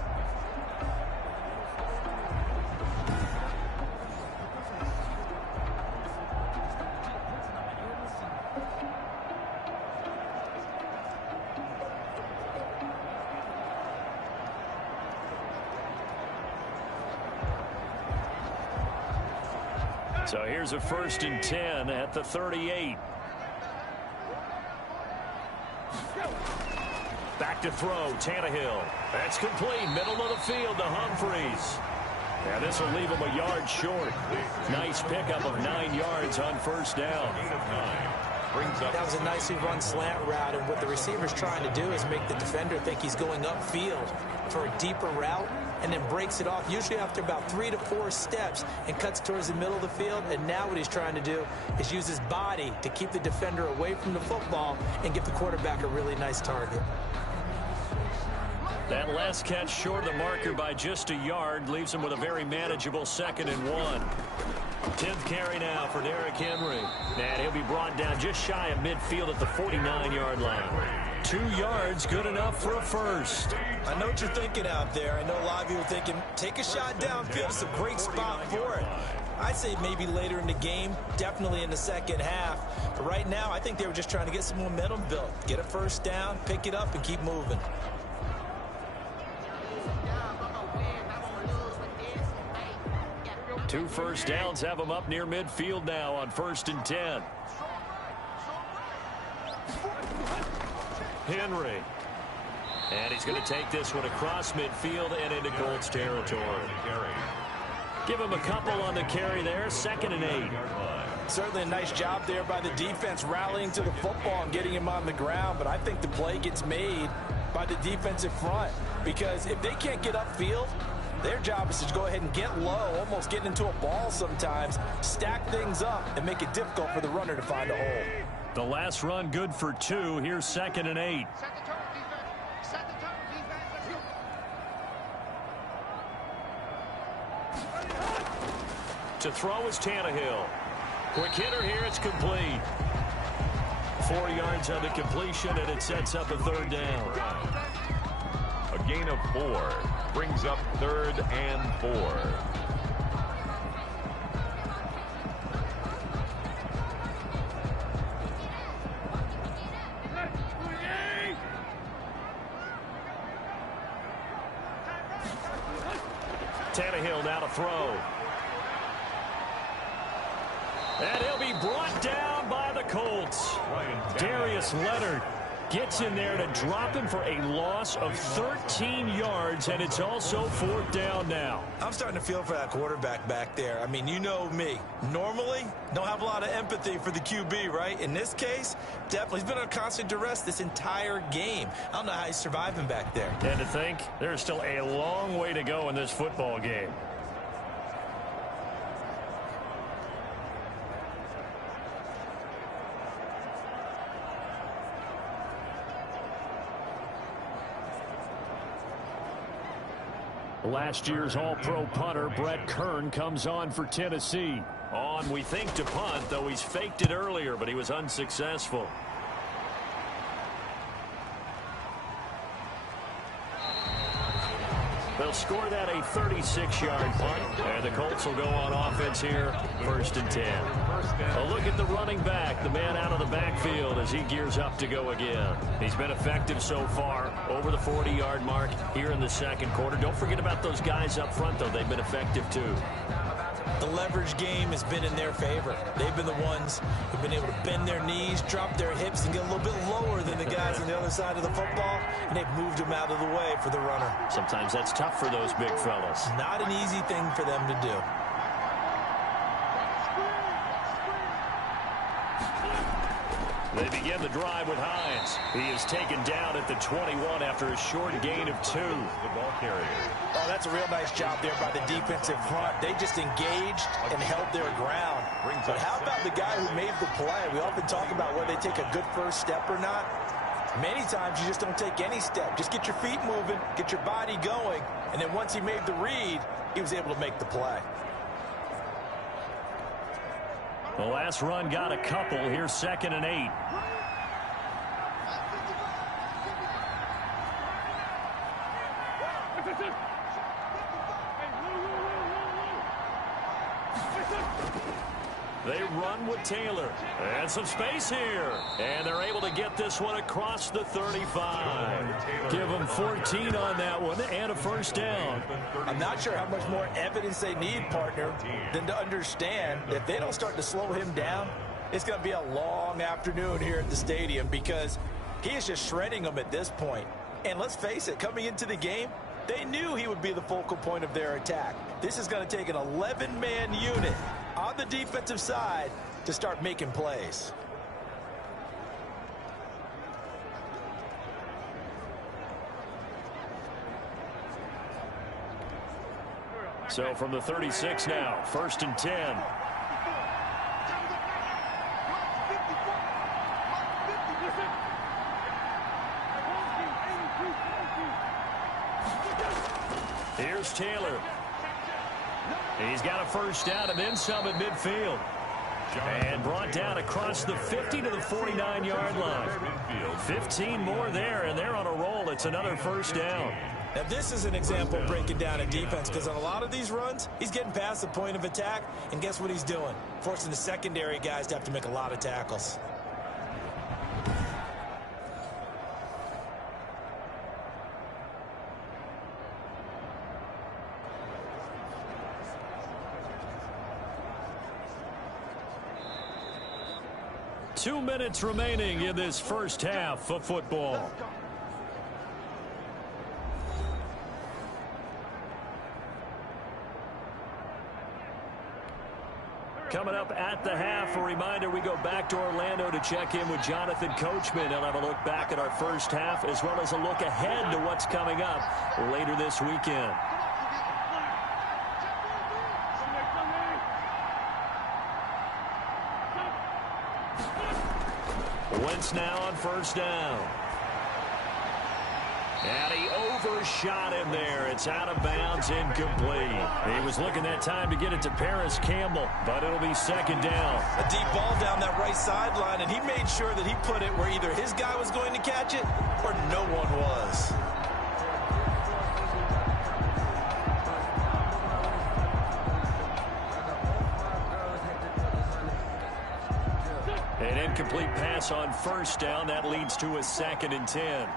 So here's a 1st and 10 at the 38. Back to throw, Tannehill. That's complete, middle of the field to Humphreys. And this will leave him a yard short. Nice pickup of 9 yards on 1st down. That was a nicely run slant route, and what the receiver's trying to do is make the defender think he's going upfield for a deeper route, and then breaks it off, usually after about 3 to 4 steps, and cuts towards the middle of the field. And now what he's trying to do is use his body to keep the defender away from the football and give the quarterback a really nice target. That last catch short of the marker by just a yard leaves him with a very manageable 2nd and 1. 10th carry now for Derrick Henry. And he'll be brought down just shy of midfield at the 49-yard line. 2 yards, good enough for a first. I know what you're thinking out there. I know a lot of you are thinking, take a shot downfield. It's a great spot for it. I'd say maybe later in the game, definitely in the second half. But right now, I think they were just trying to get some momentum built. Get a first down, pick it up, and keep moving. Two first downs have him up near midfield now on 1st and 10. Henry. And he's going to take this one across midfield and into Colts territory. Give him a couple on the carry there. 2nd and 8. Certainly a nice job there by the defense rallying to the football and getting him on the ground. But I think the play gets made by the defensive front. Because if they can't get upfield, their job is to go ahead and get low, almost get into a ball sometimes, stack things up, and make it difficult for the runner to find a hole. The last run good for 2. Here's 2nd and 8. To throw is Tannehill. Quick hitter here, it's complete. 4 yards on the completion, and it sets up a 3rd down. A gain of 4 brings up 3rd and 4. Tannehill now to throw. And he'll be brought down by the Colts. Darius Leonard gets in there to drop him for a loss of 13 yards, and it's also 4th down now. I'm starting to feel for that quarterback back there. I mean, you know me. Normally, don't have a lot of empathy for the QB, right? In this case, definitely. He's been on constant duress this entire game. I don't know how he's surviving back there. And to think, there's still a long way to go in this football game. Last year's All-Pro punter Brett Kern comes on for Tennessee. On, we think, to punt, though he's faked it earlier, but he was unsuccessful. They'll score that a 36-yard punt, and the Colts will go on offense here, 1st and 10. A look at the running back, the man out of the backfield as he gears up to go again. He's been effective so far, over the 40-yard mark here in the 2nd quarter. Don't forget about those guys up front, though. They've been effective, too. The leverage game has been in their favor. They've been the ones who've been able to bend their knees, drop their hips, and get a little bit lower than the guys on the other side of the football, and they've moved them out of the way for the runner. Sometimes that's tough for those big fellas. Not an easy thing for them to do. They begin the drive with Hines. He is taken down at the 21 after a short gain of 2. The ball carrier. Oh, that's a real nice job there by the defensive front. They just engaged and held their ground. But how about the guy who made the play? We often talk about whether they take a good first step or not. Many times you just don't take any step. Just get your feet moving, get your body going, and then once he made the read, he was able to make the play. The last run got a couple. Here's 2nd and 8. They run with Taylor. And some space here. And they're able to get this one across the 35. Give them 14 on that one and a 1st down. I'm not sure how much more evidence they need, partner, than to understand that if they don't start to slow him down, it's going to be a long afternoon here at the stadium because he is just shredding them at this point. And let's face it, coming into the game, they knew he would be the focal point of their attack. This is going to take an 11-man unit on the defensive side to start making plays. So from the 36 now, 1st and 10. Here's Taylor. He's got a first down and then some at midfield. And brought down across the 50 to the 49-yard line. 15 more there, and they're on a roll. It's another first down. Now, this is an example of breaking down a defense, because on a lot of these runs, he's getting past the point of attack, and guess what he's doing? Forcing the secondary guys to have to make a lot of tackles. Two minutes remaining in this first half of football. Coming up at the half, a reminder, we go back to Orlando to check in with Jonathan Coachman. He'll have a look back at our first half as well as a look ahead to what's coming up later this weekend. Wentz now on first down. And he overshot him there. It's out of bounds, incomplete. He was looking that time to get it to Paris Campbell, but it'll be second down. A deep ball down that right sideline, and he made sure that he put it where either his guy was going to catch it or no one was. An incomplete pass on first down. That leads to a 2nd and 10.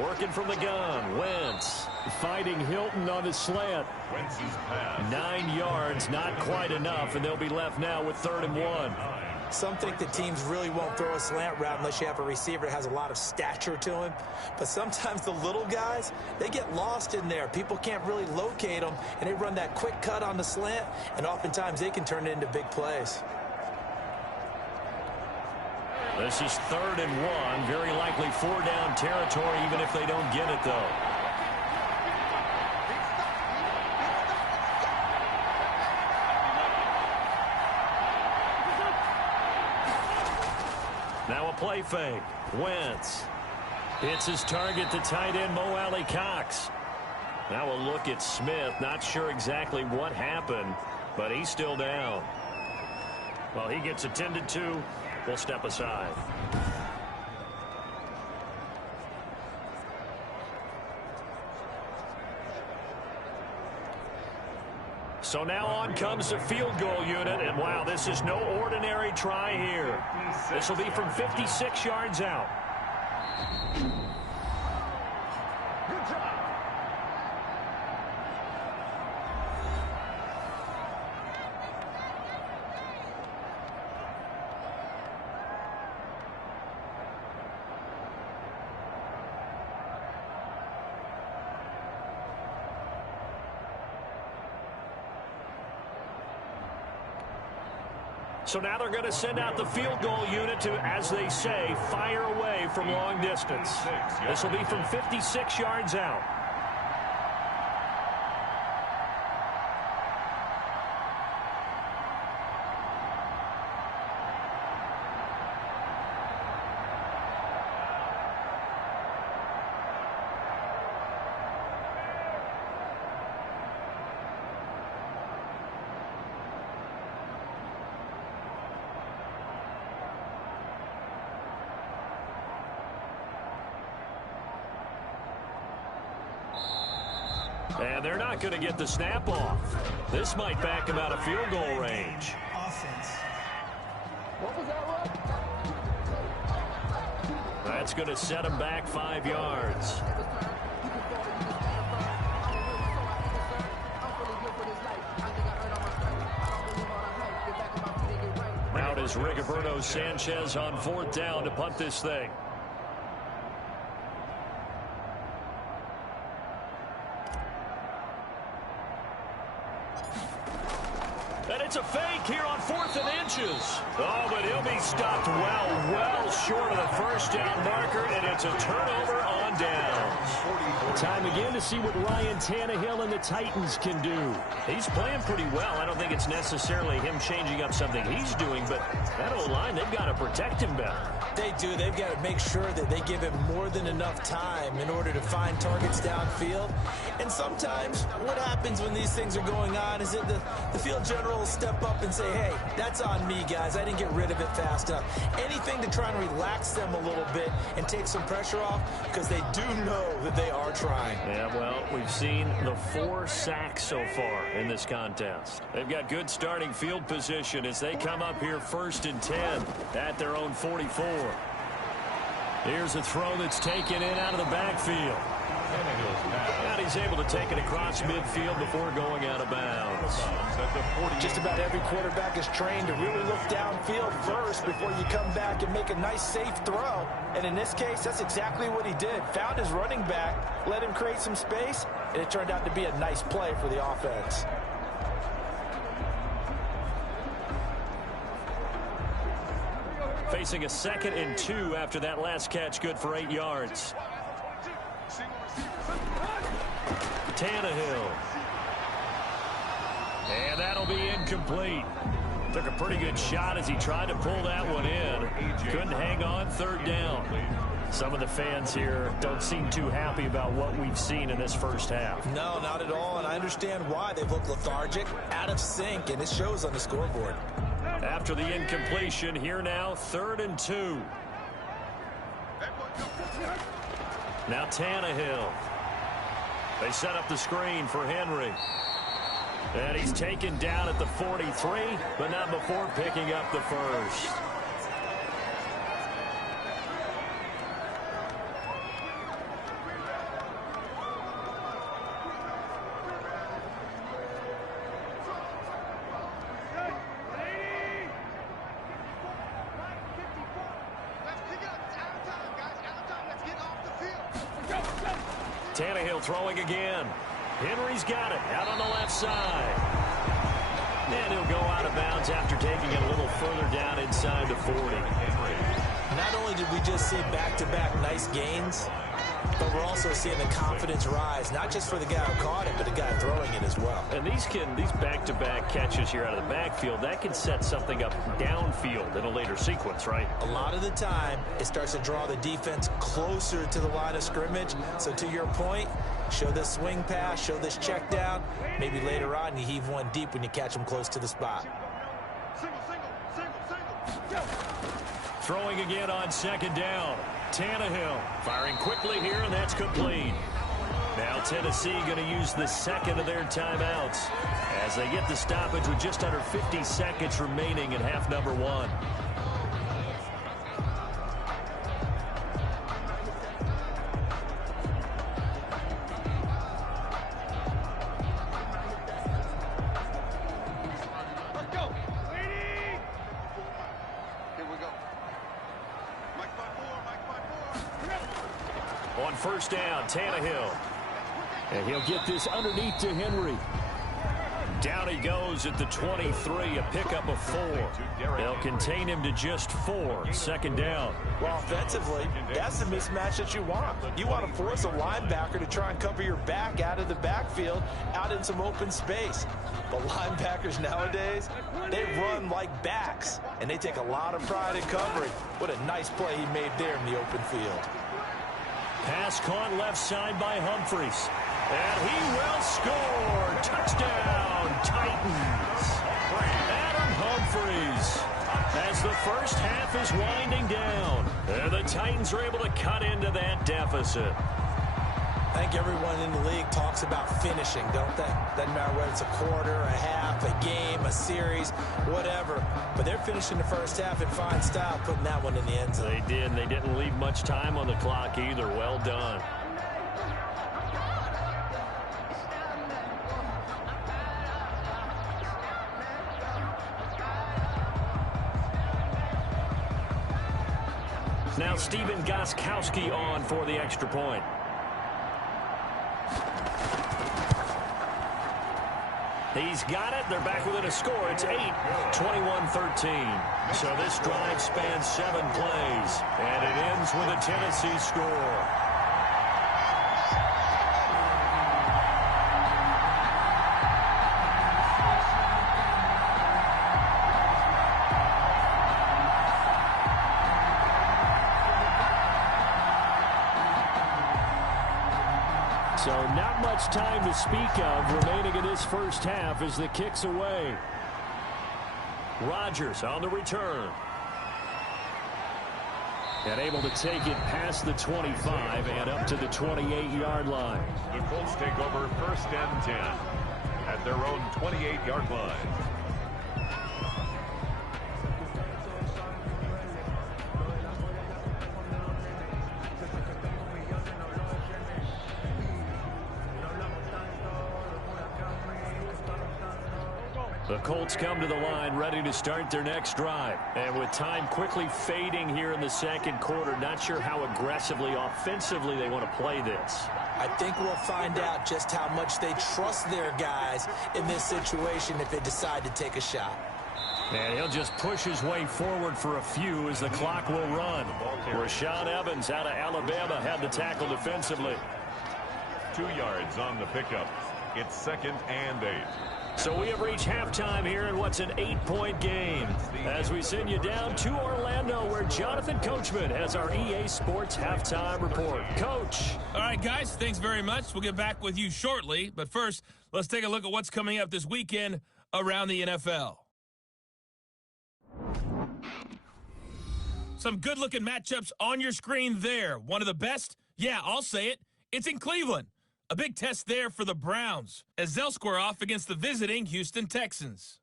Working from the gun, Wentz fighting Hilton on the slant. 9 yards, not quite enough, and they'll be left now with 3rd and 1. Some think that teams really won't throw a slant route unless you have a receiver that has a lot of stature to him. But sometimes the little guys, they get lost in there. People can't really locate them, and they run that quick cut on the slant, and oftentimes they can turn it into big plays. This is 3rd and 1. Very likely 4-down territory, even if they don't get it, though. Now a play fake. Wentz hits his target, the tight end, Mo Alley Cox. Now a look at Smith. Not sure exactly what happened, but he's still down. Well, he gets attended to. We'll step aside. So now on comes the field goal unit, and wow, this is no ordinary try here. This will be from 56 yards out. Good job. So now they're going to send out the field goal unit to, as they say, fire away from long distance. This will be from 56 yards out. And they're not going to get the snap off. This might back them out of field goal range. That's going to set them back 5 yards. Now it is Rigoberto Sanchez on 4th down to punt this thing. And it's a fake here on 4th and inches. Oh, but he'll be stopped well short of the first down marker, and it's a turnover on downs. Time again to see what Ryan Tannehill and the Titans can do. He's playing pretty well. I don't think it's necessarily him changing up something he's doing, but that O-line, they've got to protect him better. They do. They've got to make sure that they give him more than enough time in order to find targets downfield. And sometimes what happens when these things are going on is that the field general will step up and say, hey, that's on me, guys. I didn't get rid of it fast enough. Anything to try and relax them a little bit and take some pressure off, because they do know that they are trying. Yeah, well, we've seen the 4 sacks so far in this contest. They've got good starting field position as they come up here 1st and 10 at their own 44. Here's a throw that's taken in out of the backfield. And he's able to take it across midfield before going out of bounds. Just about every quarterback is trained to really look downfield first before you come back and make a nice, safe throw. And in this case, that's exactly what he did. Found his running back, let him create some space, and it turned out to be a nice play for the offense. Facing a 2nd and 2 after that last catch, good for 8 yards. Tannehill. And that'll be incomplete. Took a pretty good shot as he tried to pull that one in. Couldn't hang on 3rd down. Some of the fans here don't seem too happy about what we've seen in this first half. No, not at all, and I understand why. They've looked lethargic, out of sync, and it shows on the scoreboard. After the incompletion, here now, 3rd and 2. Now Tannehill. They set up the screen for Henry. And he's taken down at the 43, but not before picking up the first. Tannehill throwing again. Henry's got it out on the left side. And he'll go out of bounds after taking it a little further down inside the 40. Not only did we just see back-to-back nice gains, but we're also seeing the confidence rise, not just for the guy who caught it, but the guy throwing it as well. And these back-to-back catches here out of the backfield, that can set something up downfield in a later sequence, right? A lot of the time, it starts to draw the defense closer to the line of scrimmage. So to your point, show this swing pass, show this check down. Maybe later on you heave one deep when you catch them close to the spot. Throwing again on 2nd down. Tannehill firing quickly here, and that's complete. Now Tennessee going to use the 2nd of their timeouts as they get the stoppage with just under 50 seconds remaining in half number 1. On 1st down, Tannehill. And he'll get this underneath to Henry. Down he goes at the 23, a pickup of 4. They'll contain him to just 4. 2nd down. Well, offensively, that's the mismatch that you want. You want to force a linebacker to try and cover your back out of the backfield, out in some open space. But linebackers nowadays, they run like backs, and they take a lot of pride in covering. What a nice play he made there in the open field. Pass caught left side by Humphries. And he will score. Touchdown, Titans. Adam Humphries. As the first half is winding down. And the Titans are able to cut into that deficit. I think everyone in the league talks about finishing, don't they? Doesn't matter whether it's a quarter, a half, a game, a series, whatever. But they're finishing the first half in fine style, putting that one in the end zone. They did, and they didn't leave much time on the clock either. Well done. Now Stephen Gostkowski on for the extra point. He's got it. They're back within a score. It's 8, 21-13. So this drive spans 7 plays, and it ends with a Tennessee score. So not much time to speak of remaining in this first half as the kick's away. Rodgers on the return. And able to take it past the 25 and up to the 28-yard line. The Colts take over 1st and 10 at their own 28-yard line. The Colts come to the line ready to start their next drive. And with time quickly fading here in the second quarter, not sure how aggressively, offensively they want to play this. I think we'll find out just how much they trust their guys in this situation if they decide to take a shot. And he'll just push his way forward for a few as the clock will run. Rashaan Evans out of Alabama had the tackle defensively. 2 yards on the pickup. It's 2nd and 8. So we have reached halftime here in what's an 8-point game. As we send you down to Orlando, where Jonathan Coachman has our EA Sports halftime report. Coach. All right, guys, thanks very much. We'll get back with you shortly. But first, let's take a look at what's coming up this weekend around the NFL. Some good-looking matchups on your screen there. One of the best? Yeah, I'll say it. It's in Cleveland. A big test there for the Browns as they'll square off against the visiting Houston Texans.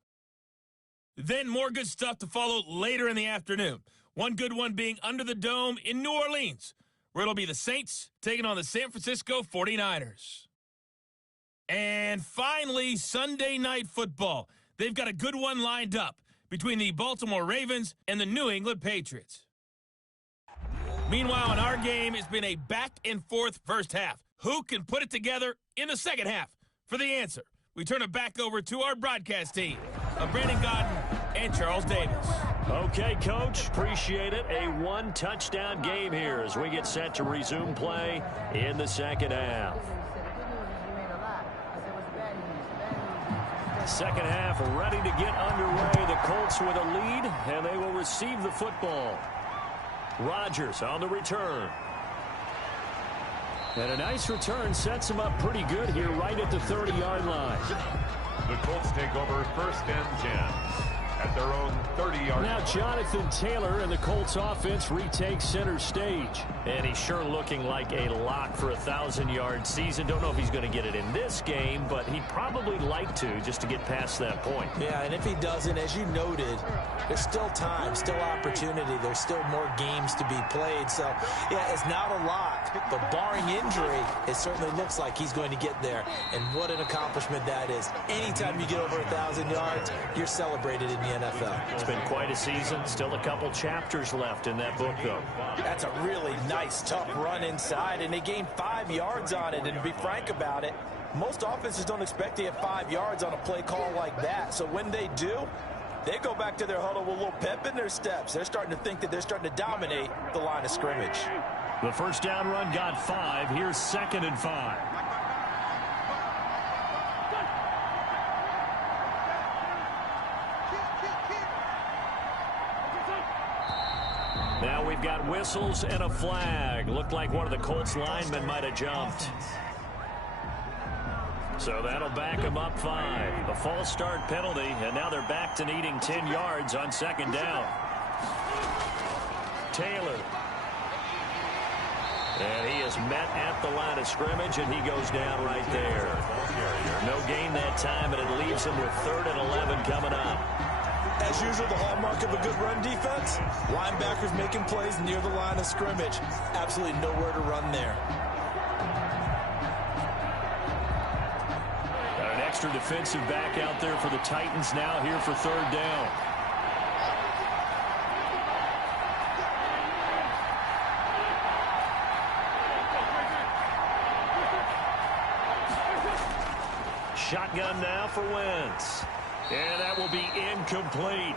Then more good stuff to follow later in the afternoon. One good one being under the dome in New Orleans, where it'll be the Saints taking on the San Francisco 49ers. And finally, Sunday Night Football. They've got a good one lined up between the Baltimore Ravens and the New England Patriots. Meanwhile, in our game, it's been a back-and-forth first half. Who can put it together in the second half? For the answer, we turn it back over to our broadcast team of Brandon Godden and Charles Davis. Okay, Coach, appreciate it. A one-touchdown game here as we get set to resume play in the second half. Second half ready to get underway. The Colts with a lead, and they will receive the football. Rodgers on the return. And a nice return sets him up pretty good here right at the 30-yard line. The Colts take over 1st and 10 at their own 30-yard line. Now Jonathan Taylor and the Colts offense retakes center stage. And he's sure looking like a lock for a 1,000-yard season. Don't know if he's going to get it in this game, but he'd probably like to just to get past that point. Yeah, and if he doesn't, as you noted, there's still time, still opportunity. There's still more games to be played. So, yeah, it's not a lock, but barring injury, it certainly looks like he's going to get there. And what an accomplishment that is. Anytime you get over 1,000 yards, you're celebrated in the NFL. It's been quite a season. Still a couple chapters left in that book, though. That's a really nice, tough run inside, and they gained 5 yards on it. And to be frank about it, most offenses don't expect to get 5 yards on a play call like that. So when they do, they go back to their huddle with a little pep in their steps. They're starting to think that they're starting to dominate the line of scrimmage. The first down run got 5. Here's 2nd and 5. Now we've got whistles and a flag. Looked like one of the Colts linemen might have jumped. So that'll back them up 5. A false start penalty, and now they're back to needing 10 yards on 2nd down. Taylor. And he is met at the line of scrimmage, and he goes down right there. No gain that time, and it leaves him with 3rd and 11 coming up. As usual, the hallmark of a good run defense, linebackers making plays near the line of scrimmage. Absolutely nowhere to run there. Got an extra defensive back out there for the Titans now here for 3rd down. shotgun now for Wentz. And that will be incomplete.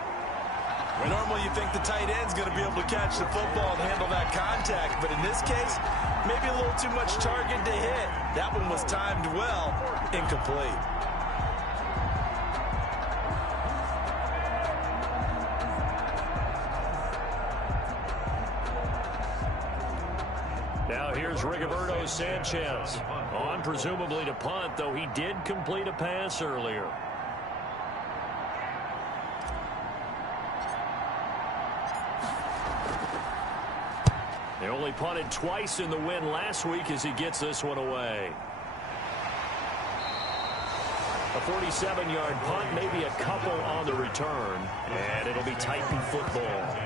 Well, normally you think the tight end's going to be able to catch the football and handle that contact, but in this case, maybe a little too much target to hit. That one was timed well, incomplete. Now here's Rigoberto Sanchez. On presumably to punt, though he did complete a pass earlier. They only punted twice in the win last week as he gets this one away. A 47-yard punt, maybe a couple on the return, and it'll be Titan football.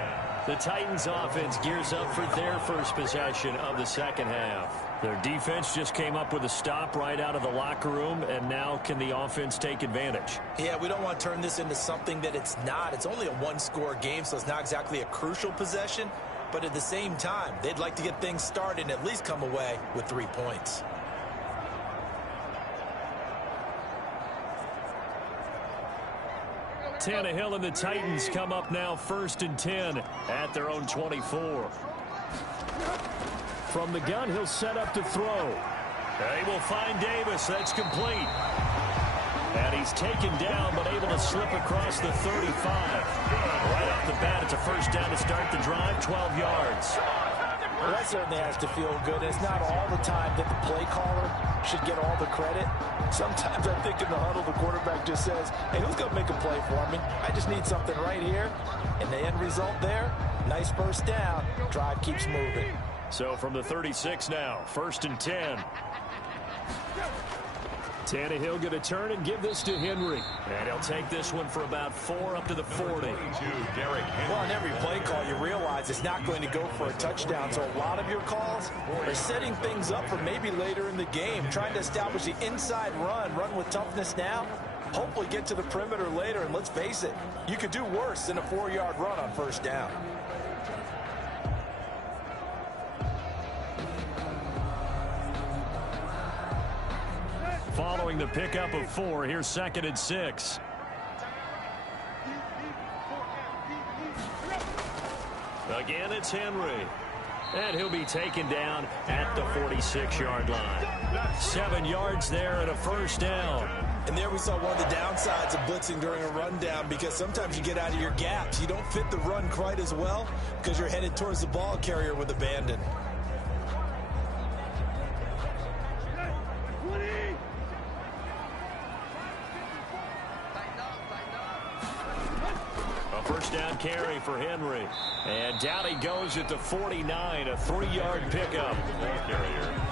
The Titans offense gears up for their first possession of the second half. Their defense just came up with a stop right out of the locker room, and now can the offense take advantage? Yeah, we don't want to turn this into something that it's not. It's only a one-score game, so it's not exactly a crucial possession. But at the same time, they'd like to get things started and at least come away with 3 points. Tannehill and the Titans come up now 1st and 10 at their own 24. From the gun, he'll set up to throw. They will find Davis. That's complete. And he's taken down, but able to slip across the 35. Right off the bat, it's a first down to start the drive, 12 yards. Well, that certainly has to feel good. It's not all the time that the play caller should get all the credit. Sometimes I think in the huddle, the quarterback just says, hey, who's going to make a play for me? I just need something right here. And the end result there, nice first down. Drive keeps moving. So from the 36 now, 1st and 10. Tannehill going to turn and give this to Henry. And he'll take this one for about 4 up to the 40. Well, on every play call, you realize it's not going to go for a touchdown. So a lot of your calls are setting things up for maybe later in the game, trying to establish the inside run with toughness now, hopefully get to the perimeter later. And let's face it, you could do worse than a 4-yard run on first down. Following the pickup of 4, here's 2nd and 6. Again, it's Henry. And he'll be taken down at the 46-yard line. 7 yards there and a first down. And there we saw one of the downsides of blitzing during a rundown, because sometimes you get out of your gaps. You don't fit the run quite as well because you're headed towards the ball carrier with abandon. First down carry for Henry. And down he goes at the 49, a 3-yard pickup.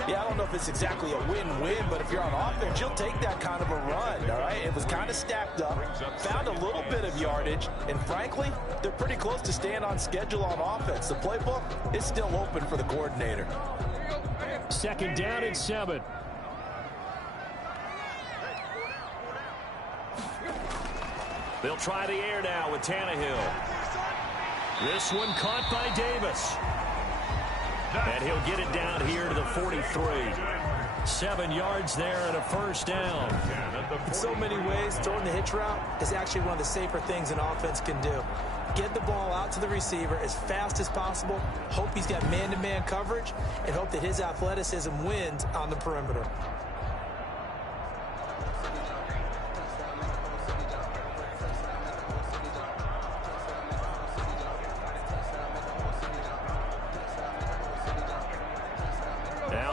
Yeah, I don't know if it's exactly a win-win, but if you're on offense, you'll take that kind of a run, all right? It was kind of stacked up, found a little bit of yardage, and frankly, they're pretty close to staying on schedule on offense. The playbook is still open for the coordinator. 2nd down and 7. They'll try the air now with Tannehill. This one caught by Davis. And he'll get it down here to the 43. 7 yards there and a first down. In so many ways, throwing the hitch route is actually one of the safer things an offense can do. Get the ball out to the receiver as fast as possible, hope he's got man-to-man coverage, and hope that his athleticism wins on the perimeter.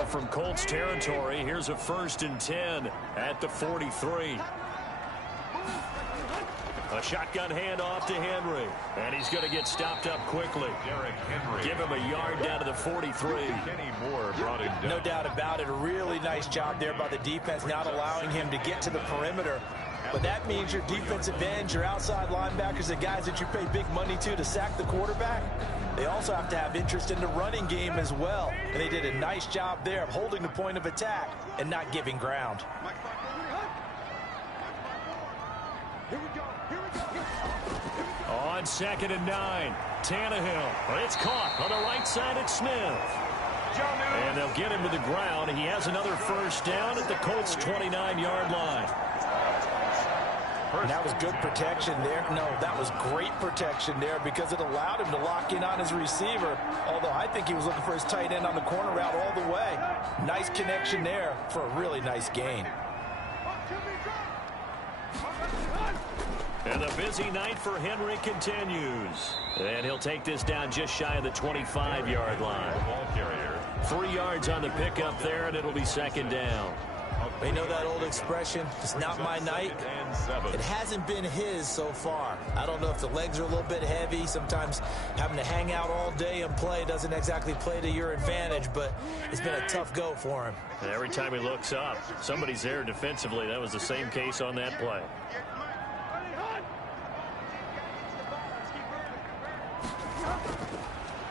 From Colts territory, here's a 1st and 10 at the 43. A shotgun handoff to Henry, and he's going to get stopped up quickly. Give him a yard down to the 43. No doubt about it. A really nice job there by the defense, not allowing him to get to the perimeter. But that means your defensive ends, your outside linebackers, the guys that you pay big money to sack the quarterback, they also have to have interest in the running game as well. And they did a nice job there of holding the point of attack and not giving ground. On 2nd and 9, Tannehill. It's caught on the right side at Smith. And they'll get him to the ground. He has another first down at the Colts' 29-yard line. And that was good protection there. No, that was great protection there because it allowed him to lock in on his receiver. Although I think he was looking for his tight end on the corner route all the way. Nice connection there for a really nice gain. And the busy night for Henry continues. And he'll take this down just shy of the 25-yard line. 3 yards on the pickup there, and it'll be second down. You know that old expression, it's not my night? It hasn't been his so far. I don't know if the legs are a little bit heavy. Sometimes having to hang out all day and play doesn't exactly play to your advantage, but it's been a tough go for him. And every time he looks up, somebody's there defensively. That was the same case on that play.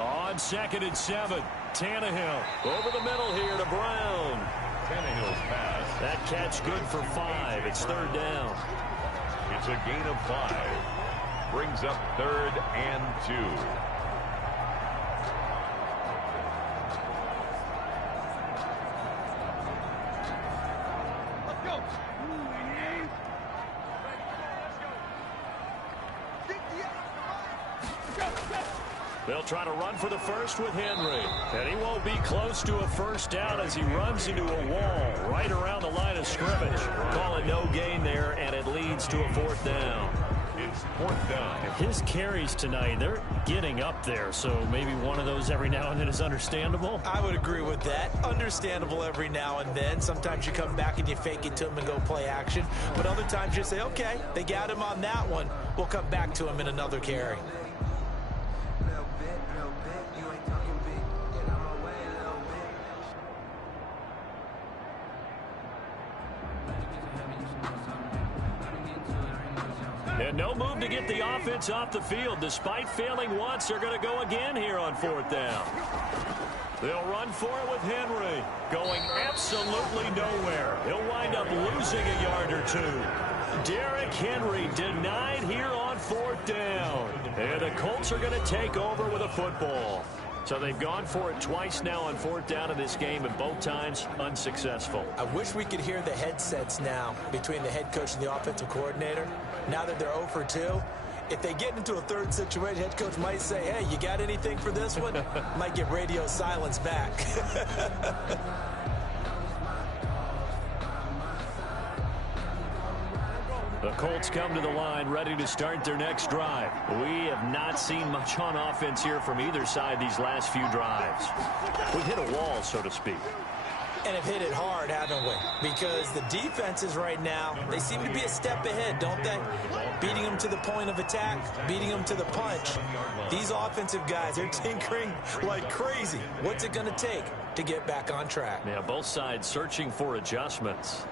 On 2nd and 7, Tannehill over the middle here to Brown. Tannehill's pass. That catch good for 5. It's 3rd down. It's a gain of 5. Brings up 3rd and 2. They'll try to run for the first with Henry. And he won't be close to a first down as he runs into a wall right around the line of scrimmage. Call it no gain there, and it leads to a 4th down. It's 4th down. His carries tonight, they're getting up there, so maybe one of those every now and then is understandable. I would agree with that. Understandable every now and then. Sometimes you come back and you fake it to him and go play action. But other times you say, okay, they got him on that one. We'll come back to him in another carry. And no move to get the offense off the field. Despite failing once, they're going to go again here on 4th down. They'll run for it with Henry. Going absolutely nowhere. He'll wind up losing a yard or 2. Derrick Henry denied here on 4th down. And the Colts are going to take over with a football. So they've gone for it twice now on 4th down in this game, and both times unsuccessful. I wish we could hear the headsets now between the head coach and the offensive coordinator. Now that they're 0 for 2, if they get into a 3rd situation, head coach might say, hey, you got anything for this one? Might get radio silence back. The Colts come to the line ready to start their next drive. We have not seen much on offense here from either side these last few drives. We've hit a wall, so to speak. And have hit it hard, haven't we? Because the defenses right now, they seem to be a step ahead, don't they? Beating them to the point of attack, beating them to the punch. These offensive guys, they're tinkering like crazy. What's it going to take to get back on track? Yeah, both sides searching for adjustments.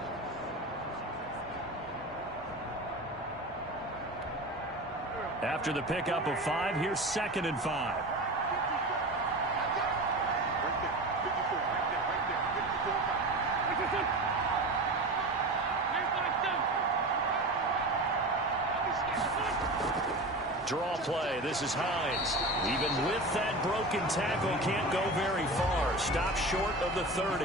After the pickup of 5, here's 2nd and 5. Draw play. This is Hines. Even with that broken tackle, can't go very far. Stop short of the 30.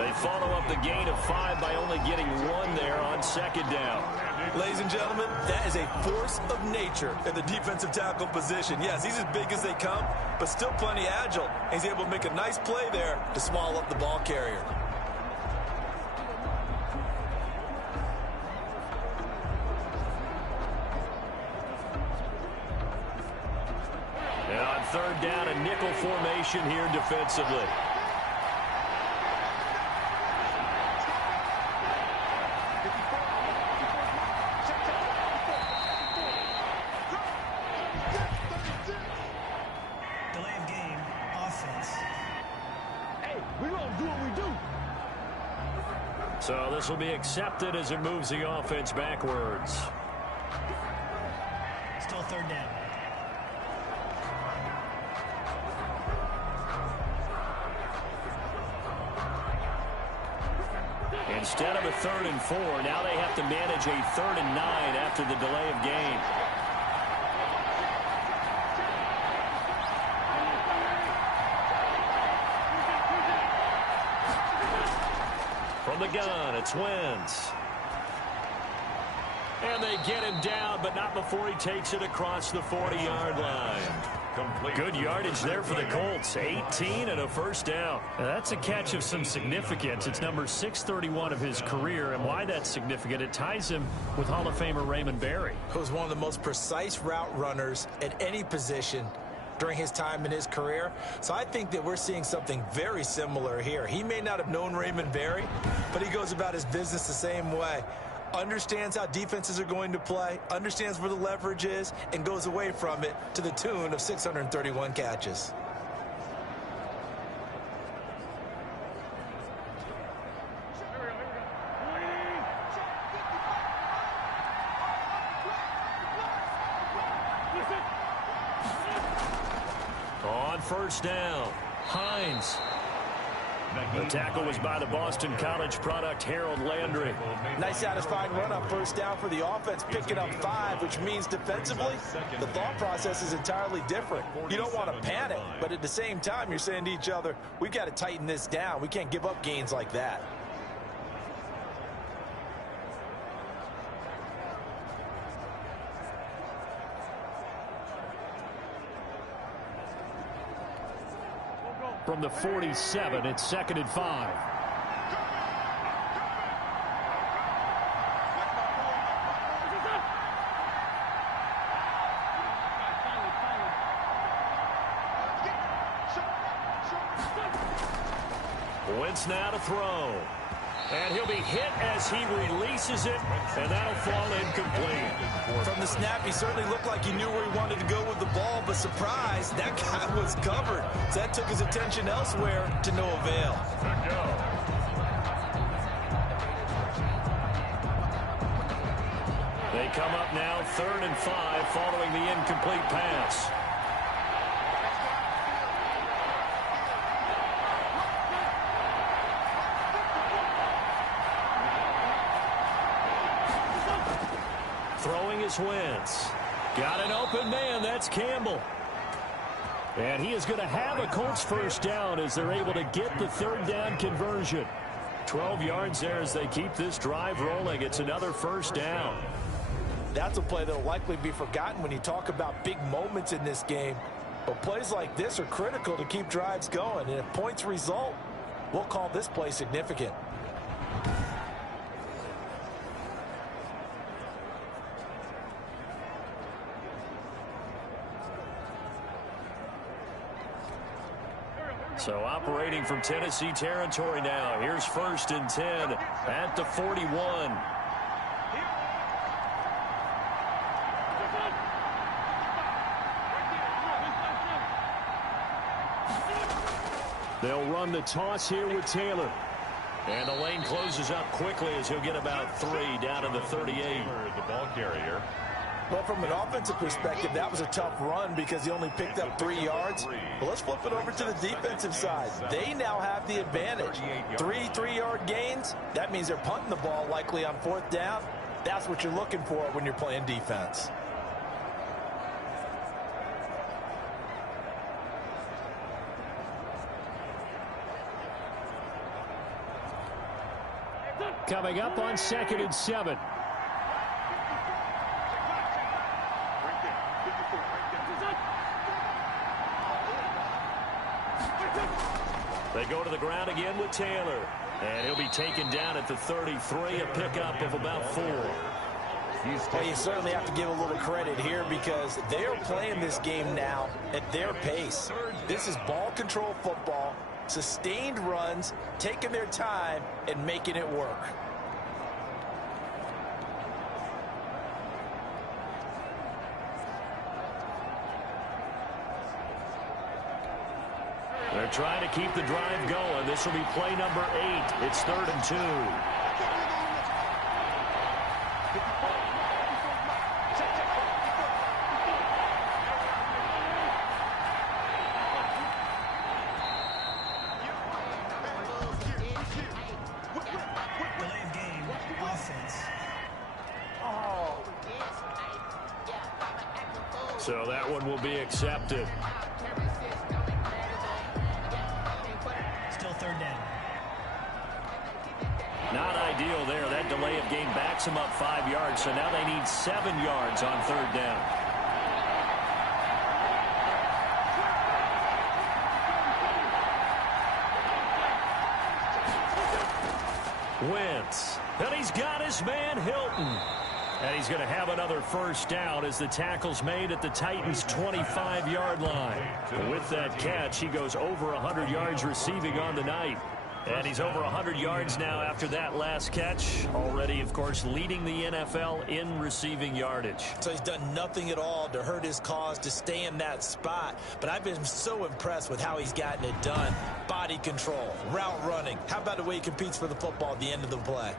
They follow up the gain of 5 by only getting 1 there on 2nd down. Ladies and gentlemen, that is a force of nature in the defensive tackle position. Yes, he's as big as they come, but still plenty agile. He's able to make a nice play there to small up the ball carrier. And on 3rd down, a nickel formation here defensively. Delay of game, offense. Hey, we're going to do what we do. So this will be accepted as it moves the offense backwards. Still 3rd down. Instead of a 3rd and 4, now they have to manage a 3rd and 9 after the delay of game. From the gun, it's Wentz. And they get him down, but not before he takes it across the 40-yard line. Good yardage there for the Colts. 18 and a first down. Now that's a catch of some significance. It's number 631 of his career, and why that's significant, it ties him with Hall of Famer Raymond Berry. He was one of the most precise route runners at any position during his time in his career. So I think that we're seeing something very similar here. He may not have known Raymond Berry, but he goes about his business the same way. Understands how defenses are going to play, understands where the leverage is, and goes away from it to the tune of 631 catches. On first down, Hines. The tackle was by the Boston College product, Harold Landry. Nice satisfying run up first down for the offense, picking up 5, which means defensively, the thought process is entirely different. You don't want to panic, but at the same time, you're saying to each other, we've got to tighten this down. We can't give up gains like that. From the 47, it's 2nd and 5. Wentz now to throw. And he'll be hit as he releases it, and that'll fall incomplete. From the snap, he certainly looked like he knew where he wanted to go with the ball, but surprise, that guy was covered. So that took his attention elsewhere to no avail. They come up now 3rd and 5 following the incomplete pass. Throwing is Wentz. Got an open man. That's Campbell. And he is going to have a Colts first down as they're able to get the 3rd down conversion. 12 yards there as they keep this drive rolling. It's another first down. That's a play that will likely be forgotten when you talk about big moments in this game. But plays like this are critical to keep drives going. And if points result, we'll call this play significant. So operating from Tennessee territory now. Here's 1st and 10 at the 41. They'll run the toss here with Taylor. And the lane closes up quickly as he'll get about 3 down to the 38. The ball carrier. Well, from an offensive perspective, that was a tough run because he only picked up 3 yards. But let's flip it over to the defensive side. They now have the advantage. 3-3-yard gains, that means they're punting the ball likely on 4th down. That's what you're looking for when you're playing defense. Coming up on 2nd and 7. They go to the ground again with Taylor. And he'll be taken down at the 33, a pickup of about 4. Well, you certainly have to give a little credit here because they are playing this game now at their pace. This is ball control football, sustained runs, taking their time, and making it work. They're trying to keep the drive going. This will be play number 8. It's 3rd and 2. Delay of game, offense. So that one will be accepted. Still 3rd down. Not ideal there. That delay of game backs them up 5 yards, so now they need 7 yards on third down. Wentz, and he's got his man Hilton. And he's going to have another first down as the tackle's made at the Titans' 25-yard line. With that catch, he goes over 100 yards receiving on the night. And he's over 100 yards now after that last catch. Already, of course, leading the NFL in receiving yardage. So he's done nothing at all to hurt his cause, to stay in that spot. But I've been so impressed with how he's gotten it done. Body control, route running. How about the way he competes for the football at the end of the play?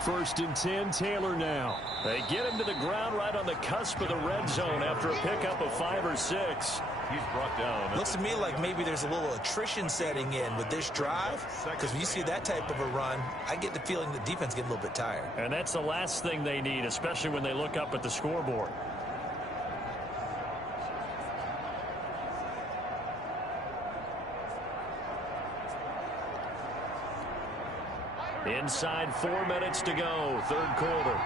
First and 10, Taylor now. They get him to the ground right on the cusp of the red zone after a pickup of 5 or 6. He's brought down. Looks to me like maybe there's a little attrition setting in with this drive, because when you see that type of a run, I get the feeling the defense getting a little bit tired. And that's the last thing they need, especially when they look up at the scoreboard. Inside 4 minutes to go, third quarter.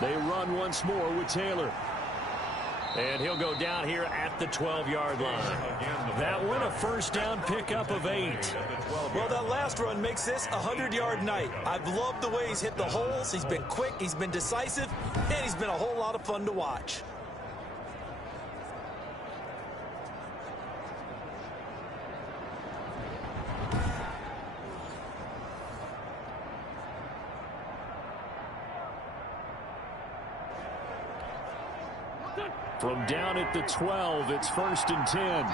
They run once more with Taylor. And he'll go down here at the 12-yard line. That one, a first down pickup of 8. Well, that last run makes this a 100-yard night. I've loved the way he's hit the holes. He's been quick, he's been decisive, and he's been a whole lot of fun to watch. From down at the 12, it's first and 10.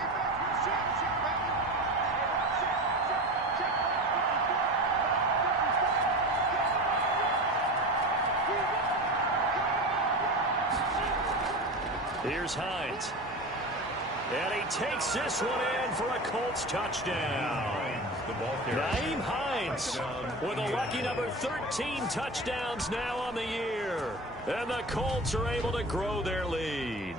Here's Hines. And he takes this one in for a Colts touchdown. Nyheim Hines with a lucky number 13 touchdowns now on the year. And the Colts are able to grow their lead.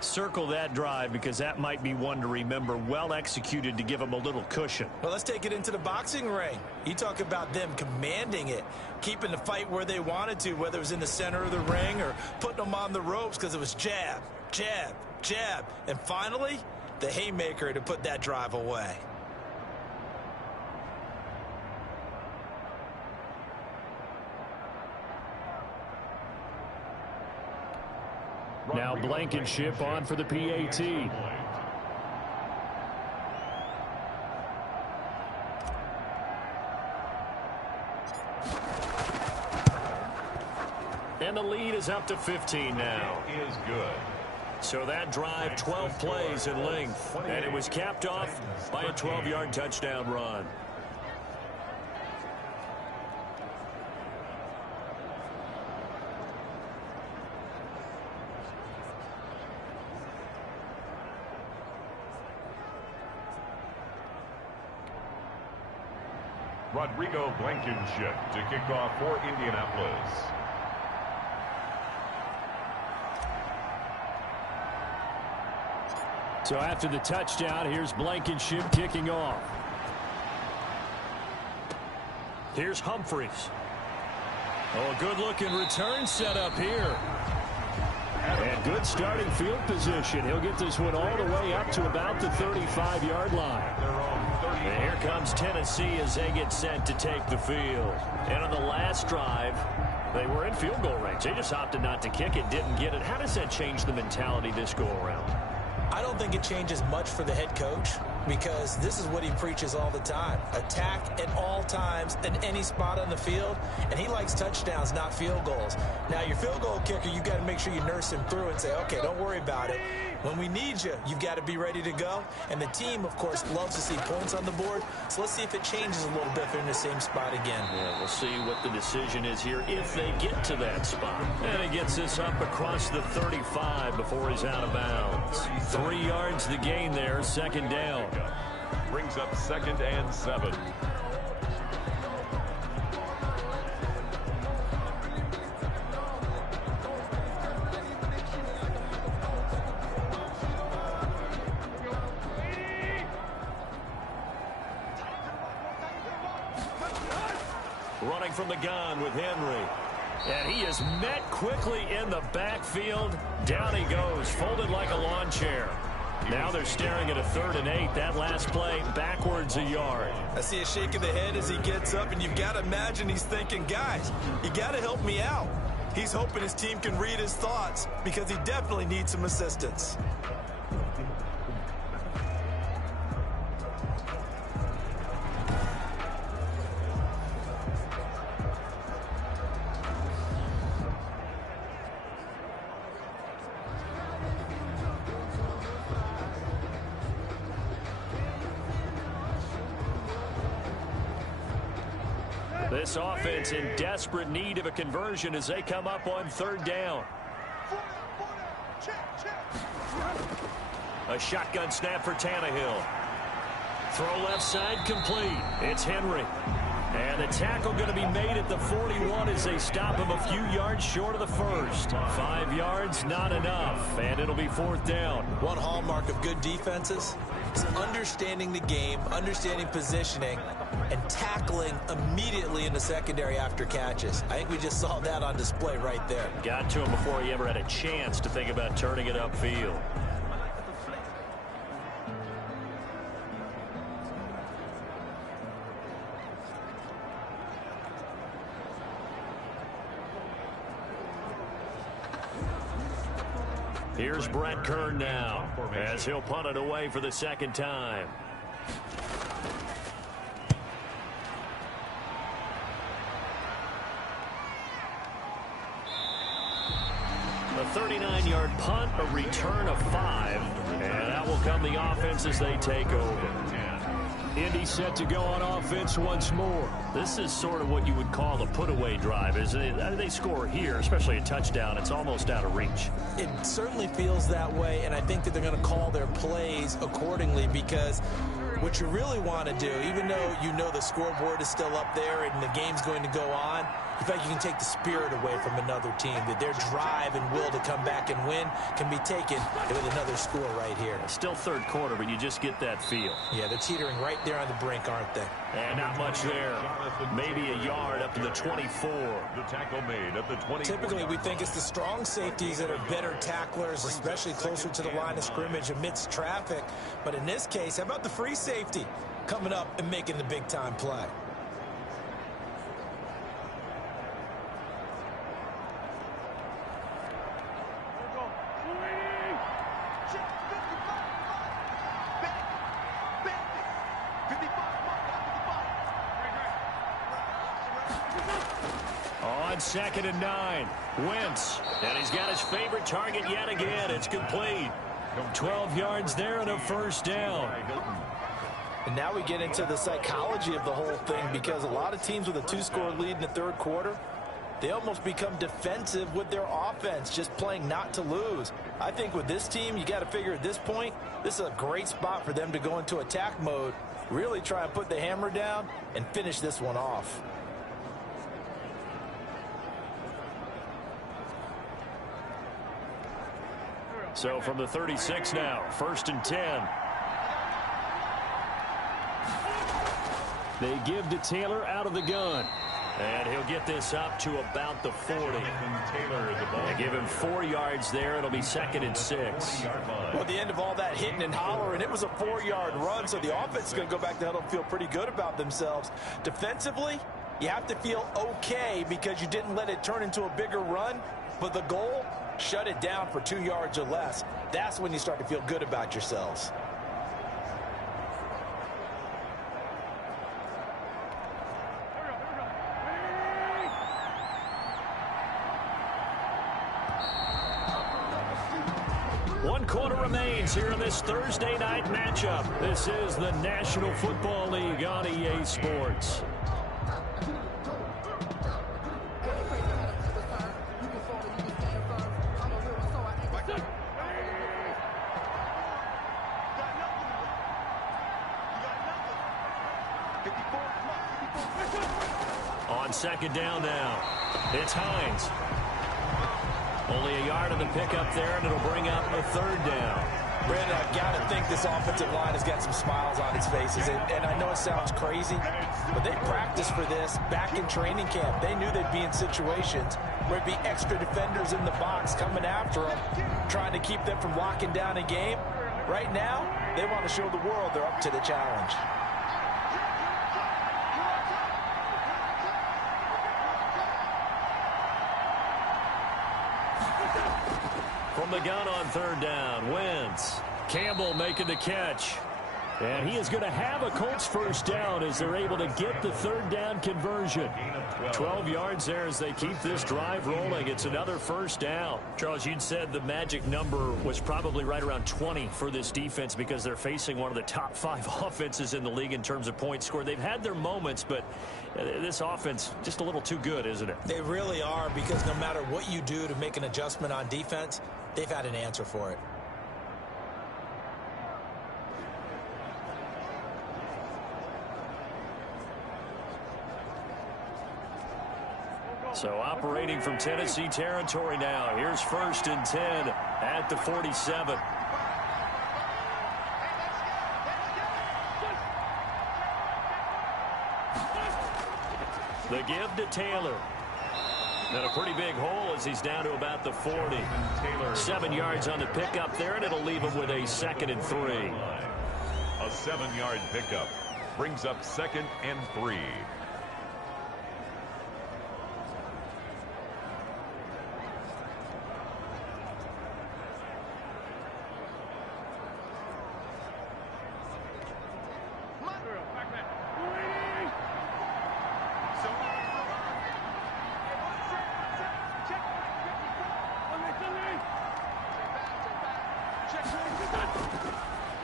Circle that drive because that might be one to remember. Well executed to give them a little cushion. Well, let's take it into the boxing ring. You talk about them commanding it, keeping the fight where they wanted to, whether it was in the center of the ring or putting them on the ropes because it was jab, jab, jab. And finally, the haymaker to put that drive away. Now Blankenship on for the PAT. And the lead is up to 15 now. Is good. So that drive, 12 plays in length. And it was capped off by a 12-yard touchdown run. Rodrigo Blankenship to kick off for Indianapolis. So after the touchdown, here's Blankenship kicking off. Here's Humphreys. Oh, a good-looking return set up here. And good starting field position. He'll get this one all the way up to about the 35-yard line. And here comes Tennessee as they get set to take the field. And on the last drive, they were in field goal range. They just opted not to kick it, didn't get it. How does that change the mentality this go-around? I don't think it changes much for the head coach because this is what he preaches all the time. Attack at all times in any spot on the field, and he likes touchdowns, not field goals. Now, your field goal kicker, you got to make sure you nurse him through and say, okay, don't worry about it. When we need you, you've got to be ready to go. And the team, of course, loves to see points on the board. So let's see if it changes a little bit if they're in the same spot again. Yeah, we'll see what the decision is here if they get to that spot. And he gets this up across the 35 before he's out of bounds. 3 yards the gain there, second down. Brings up 2nd and 7. Running from the gun with Henry. And he is met quickly in the backfield. Down he goes, folded like a lawn chair. Now they're staring at a 3rd and 8. That last play, backwards a yard. I see a shake of the head as he gets up, and you've got to imagine he's thinking, guys, you got to help me out. He's hoping his team can read his thoughts because he definitely needs some assistance. This offense in desperate need of a conversion as they come up on 3rd down. A shotgun snap for Tannehill. Throw left side complete. It's Henry. And the tackle going to be made at the 41 as they stop him a few yards short of the first. 5 yards, not enough. And it'll be 4th down. One hallmark of good defenses is understanding the game, understanding positioning, and tackling immediately in the secondary after catches. I think we just saw that on display right there. Got to him before he ever had a chance to think about turning it upfield. Here's Brett Kern now as he'll punt it away for the 2nd time. A 39-yard punt, a return of 5, and that will come the offense as they take over. Indy set to go on offense once more. This is sort of what you would call a put-away drive, isn't it? They score here, especially a touchdown. It's almost out of reach. It certainly feels that way, and I think that they're going to call their plays accordingly because what you really want to do, even though you know the scoreboard is still up there and the game's going to go on, in fact, you can take the spirit away from another team, that their drive and will to come back and win can be taken with another score right here. Still 3rd quarter, but you just get that feel. Yeah, they're teetering right there on the brink, aren't they? And not much there. Maybe a yard up to the 24. The tackle made at the 24. Typically, we think it's the strong safeties that are better tacklers, especially closer to the line of scrimmage amidst traffic. But in this case, how about the free safety coming up and making the big-time play? On 2nd and 9, Wentz, and he's got his favorite target yet again. It's complete. 12 yards there and a 1st down. And now we get into the psychology of the whole thing because a lot of teams with a 2-score lead in the 3rd quarter, they almost become defensive with their offense, just playing not to lose. I think with this team, you got to figure at this point, this is a great spot for them to go into attack mode, really try and put the hammer down and finish this one off. So from the 36 now, 1st and 10. They give to Taylor out of the gun. And he'll get this up to about the 40. They give him 4 yards there. It'll be 2nd and 6. Well, at the end of all that hitting and hollering, it was a 4-yard run, so the offense is going to go back to huddle and feel pretty good about themselves. Defensively, you have to feel okay because you didn't let it turn into a bigger run, but the goal, shut it down for 2 yards or less. That's when you start to feel good about yourselves. 1 quarter remains here in this Thursday night matchup. This is the National Football League on EA Sports. On second down now, it's Hines. Only a yard on the pickup there, and it'll bring up a third down. Brandon, I've got to think this offensive line has got some smiles on its faces. And I know it sounds crazy, but they practiced for this back in training camp. They knew they'd be in situations where it'd be extra defenders in the box coming after them, trying to keep them from locking down a game. Right now, they want to show the world they're up to the challenge. From the gun on third down, Wentz. Campbell making the catch. And he is going to have a Colts first down as they're able to get the third down conversion. 12 yards there as they keep this drive rolling. It's another first down. Charles, you'd said the magic number was probably right around 20 for this defense because they're facing one of the top 5 offenses in the league in terms of points scored. They've had their moments, but this offense just a little too good, isn't it? They really are, because no matter what you do to make an adjustment on defense, they've had an answer for it. So operating from Tennessee territory now. Here's 1st and 10 at the 47. The give to Taylor. And a pretty big hole as he's down to about the 40. 7 yards on the pickup there, and it'll leave him with a 2nd and 3. A 7-yard pickup brings up 2nd and 3.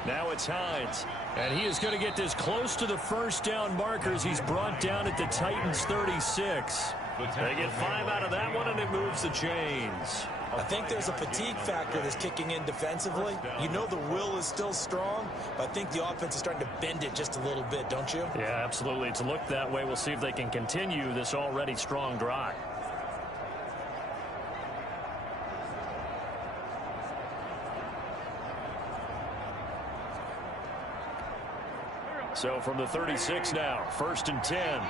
Now it's Hines. And he is going to get this close to the first down markers. He's brought down at the Titans 36. They get 5 out of that one, and it moves the chains. I think there's a fatigue factor that's kicking in defensively. You know the will is still strong, but I think the offense is starting to bend it just a little bit, don't you? Yeah, absolutely. It's looked that way. We'll see if they can continue this already strong drive. So from the 36 now, 1st and 10.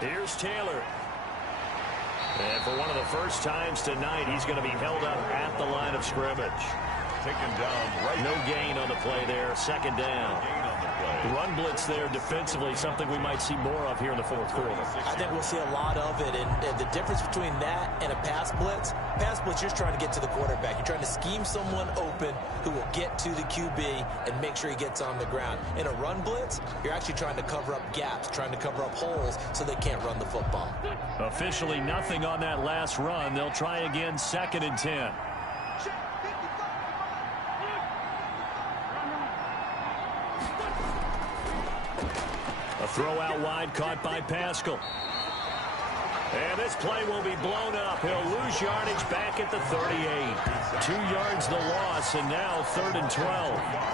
Here's Taylor. And for one of the first times tonight, he's going to be held up at the line of scrimmage. Taken down right. No gain on the play there. 2nd down. Run blitz there defensively, something we might see more of here in the 4th quarter. I think we'll see a lot of it, and the difference between that and a pass blitz, you're trying to get to the quarterback. You're trying to scheme someone open who will get to the QB and make sure he gets on the ground. In a run blitz, you're actually trying to cover up gaps, trying to cover up holes so they can't run the football. Officially nothing on that last run. They'll try again, 2nd and 10. A throw out wide caught by Pascal. And this play will be blown up. He'll lose yardage back at the 38. 2 yards the loss, and now 3rd and 12.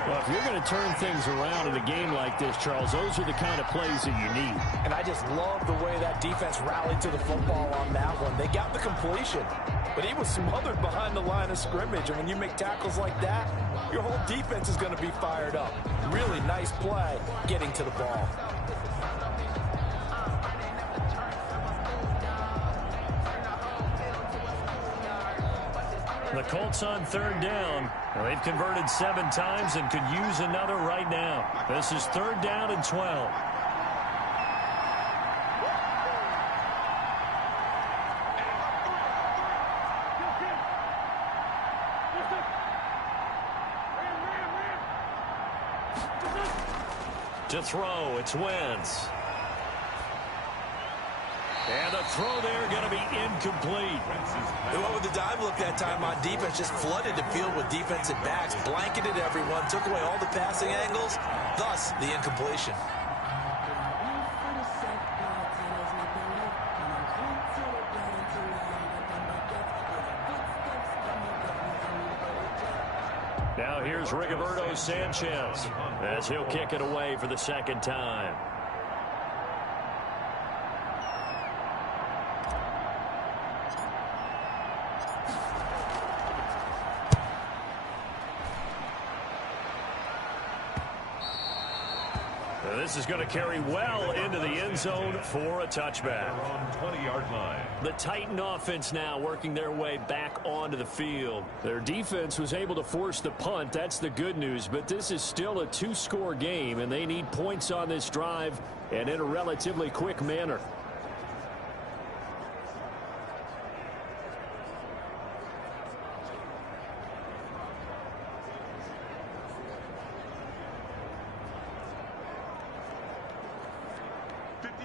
Well, if you're going to turn things around in a game like this, Charles, those are the kind of plays that you need. And I just love the way that defense rallied to the football on that one. They got the completion, but he was smothered behind the line of scrimmage. And when you make tackles like that, your whole defense is going to be fired up. Really nice play getting to the ball. The Colts on 3rd down. Well, they've converted 7 times and could use another right now. This is 3rd down and 12. To throw, it's Wentz. And the throw there going to be incomplete. They went with the dive look that time on defense, just flooded the field with defensive backs, blanketed everyone, took away all the passing angles, thus the incompletion. Now here's Rigoberto Sanchez as he'll kick it away for the second time. This is going to carry well into the end zone for a touchback. On 20-yard line. The Titan offense now working their way back onto the field. Their defense was able to force the punt. That's the good news. But this is still a two-score game, and they need points on this drive and in a relatively quick manner.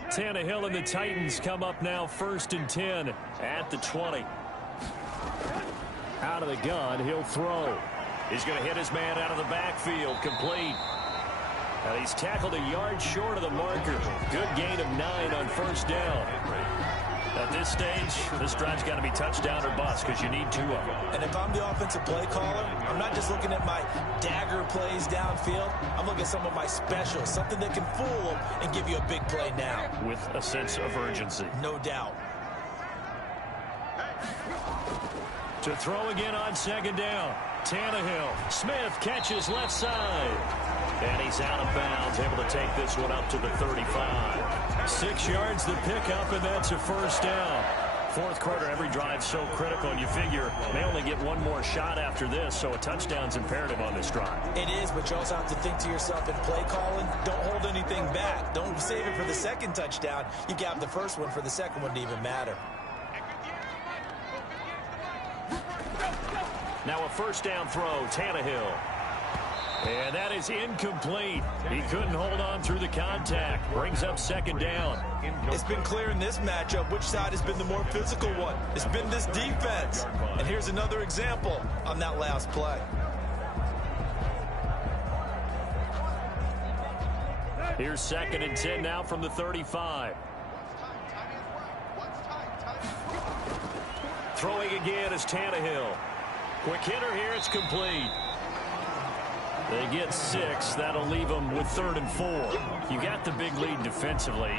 Tannehill and the Titans come up now 1st and 10 at the 20. Out of the gun, he'll throw. He's going to hit his man out of the backfield, complete. And he's tackled a yard short of the marker. Good gain of 9 on 1st down. At this stage, this drive's got to be touchdown or bust because you need 2 of them. And if I'm the offensive play caller, I'm not just looking at my dagger plays downfield. I'm looking at some of my specials, something that can fool them and give you a big play now. With a sense of urgency. No doubt. To throw again on 2nd down. Tannehill. Smith catches left side. And he's out of bounds, able to take this one up to the 35. 6 yards the pickup, and that's a 1st down. 4th quarter, every drive so critical, and you figure they only get one more shot after this, so a touchdown's imperative on this drive. It is, but you also have to think to yourself in play calling, don't hold anything back. Don't save it for the 2nd touchdown. You got the 1st one for the 2nd one to even matter. Now a 1st down throw, Tannehill. And that is incomplete. He couldn't hold on through the contact. Brings up 2nd down. It's been clear in this matchup which side has been the more physical one. It's been this defense. And here's another example on that last play. Here's 2nd and 10 now from the 35. Throwing again is Tannehill. Quick hitter here, it's complete. They get 6. That'll leave them with 3rd and 4. You got the big lead defensively.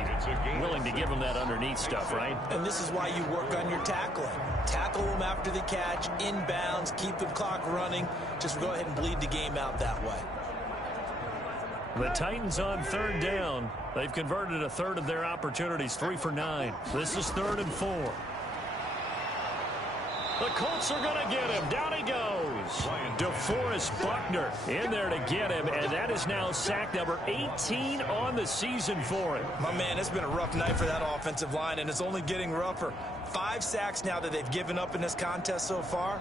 Willing to give them that underneath stuff, right? And this is why you work on your tackling. Tackle them after the catch, inbounds, keep the clock running. Just go ahead and bleed the game out that way. The Titans on 3rd down. They've converted a 1/3 of their opportunities, 3 for 9. This is 3rd and 4. The Colts are going to get him. Down he goes. DeForest Buckner in there to get him, and that is now sack number 18 on the season for him. My man, it's been a rough night for that offensive line, and it's only getting rougher. 5 sacks now that they've given up in this contest so far.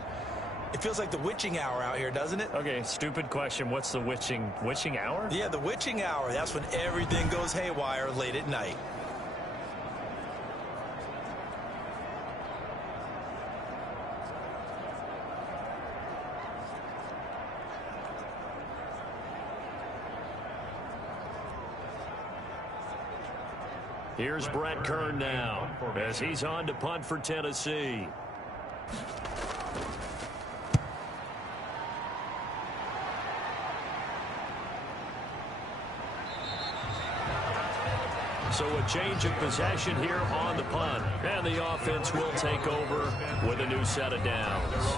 It feels like the witching hour out here, doesn't it? Okay, stupid question. What's the witching hour? Yeah, the witching hour. That's when everything goes haywire late at night. Here's Brett Kern now as he's on to punt for Tennessee. So a change of possession here on the punt. And the offense will take over with a new set of downs.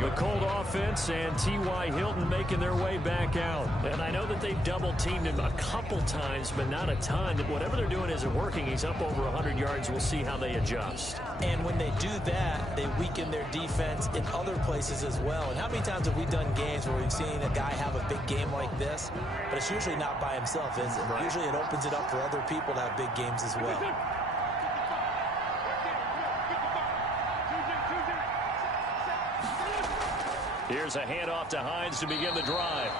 The Colt offense and T.Y. Hilton making their way back out. And I know that they've double-teamed him a couple times, but not a ton. Whatever they're doing isn't working. He's up over 100 yards. We'll see how they adjust. And when they do that, they weaken their defense in other places as well. And how many times have we done games where we've seen a guy have a big game like this? But it's usually not by himself, is it? Right. Usually it opens it up for other people to have big games as well. Here's a handoff to Hines to begin the drive.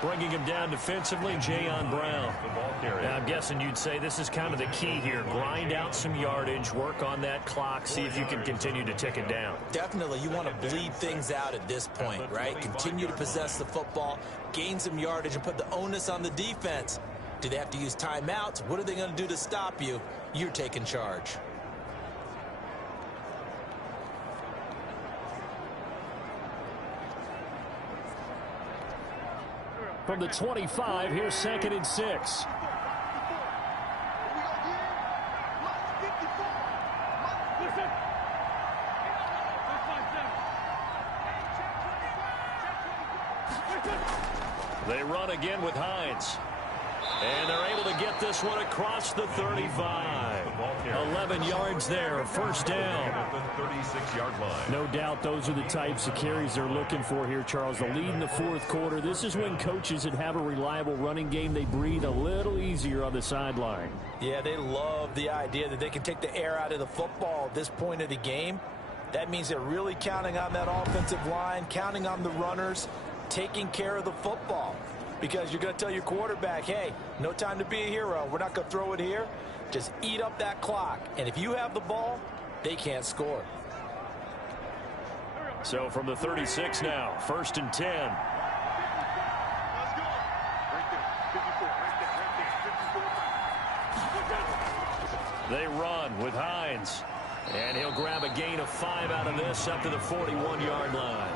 Bringing him down defensively, Jayon Brown. Now, I'm guessing you'd say this is kind of the key here. Grind out some yardage, work on that clock, see if you can continue to tick it down. Definitely. You want to bleed things out at this point, right? Continue to possess the football, gain some yardage, and put the onus on the defense. Do they have to use timeouts? What are they going to do to stop you? You're taking charge. From the 25, here's 2nd and 6. They run again with Hines. And they're able to get this one across the 35. 11 yards there, first down. At the 36-yard line. No doubt those are the types of carries they're looking for here, Charles. The lead in the fourth quarter. This is when coaches that have a reliable running game, they breathe a little easier on the sideline. Yeah, they love the idea that they can take the air out of the football at this point of the game. That means they're really counting on that offensive line, counting on the runners, taking care of the football. Because you're going to tell your quarterback, hey, no time to be a hero. We're not going to throw it here. Just eat up that clock. And if you have the ball, they can't score. So from the 36 now, 1st and 10. They run with Hines. And he'll grab a gain of 5 out of this up to the 41-yard line.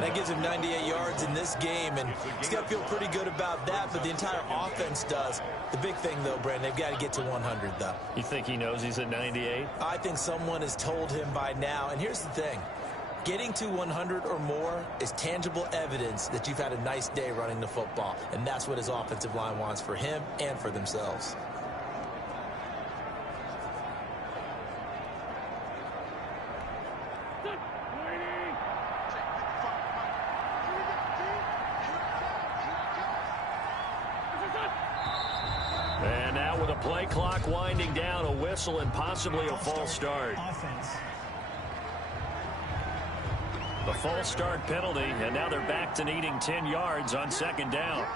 That gives him 98 yards in this game, and he's got to feel pretty good about that, but the entire offense does. The big thing, though, Brandon, they've got to get to 100, though. You think he knows he's at 98? I think someone has told him by now, and here's the thing. Getting to 100 or more is tangible evidence that you've had a nice day running the football, and that's what his offensive line wants for him and for themselves. And now with a play clock winding down, a whistle and possibly a false start. The false start penalty, and now they're back to needing 10 yards on 2nd down.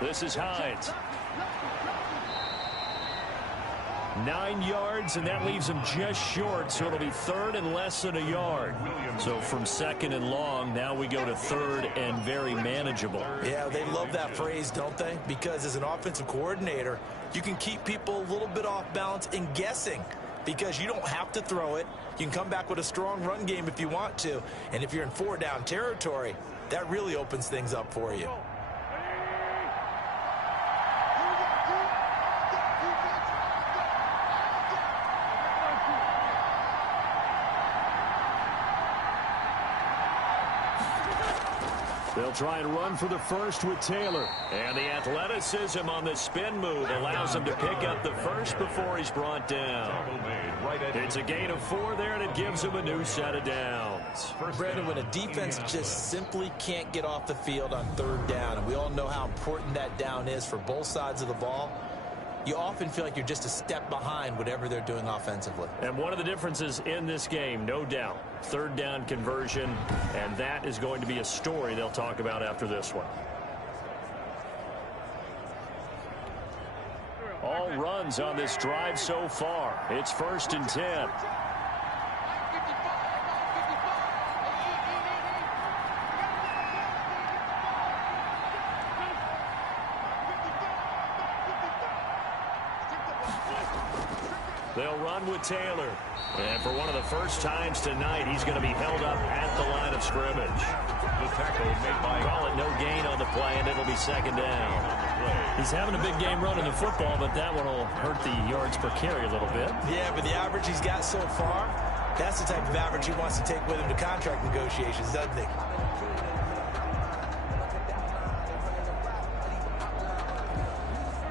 This is Hines. 9 yards, and that leaves him just short, so it'll be 3rd and less than a yard. So from 2nd and long, now we go to 3rd and very manageable. Yeah, they love that phrase, don't they? Because as an offensive coordinator, you can keep people a little bit off balance and guessing because you don't have to throw it. You can come back with a strong run game if you want to. And if you're in 4-down territory, that really opens things up for you. They'll try and run for the first with Taylor. And the athleticism on the spin move allows him to pick up the first before he's brought down. It's a gain of 4 there, and it gives him a new set of downs. Brandon, when a defense just simply can't get off the field on 3rd down, and we all know how important that down is for both sides of the ball, you often feel like you're just a step behind whatever they're doing offensively. And one of the differences in this game, no doubt, 3rd down conversion, and that is going to be a story they'll talk about after this one. All runs on this drive so far. It's 1st and 10. They'll run with Taylor. And for one of the first times tonight, he's going to be held up at the line of scrimmage. The tackle made by... Call it no gain on the play, and it'll be 2nd down. He's having a big game running the football, but that one will hurt the yards per carry a little bit. Yeah, but the average he's got so far, that's the type of average he wants to take with him to contract negotiations, doesn't he?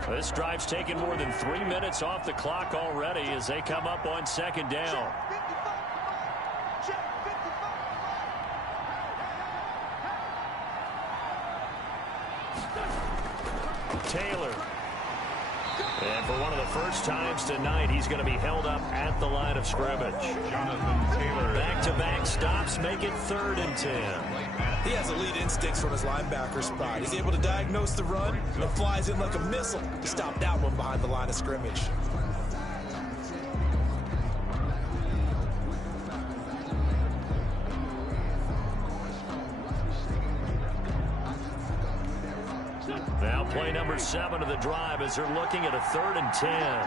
This drive's taken more than 3 minutes off the clock already as they come up on 2nd down. Taylor. And for one of the first times tonight, he's going to be held up at the line of scrimmage. Back-to-back stops make it 3rd and 10. He has elite instincts from his linebacker spot. He's able to diagnose the run and flies in like a missile to stop that one behind the line of scrimmage. Now play number 7 of the drive as they're looking at a 3rd and 10.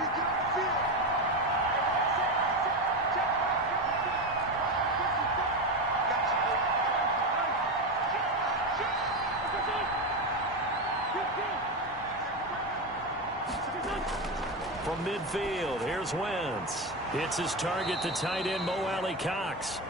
From midfield, here's Wentz. It's his target, the tight end, Mo Alley-Cox.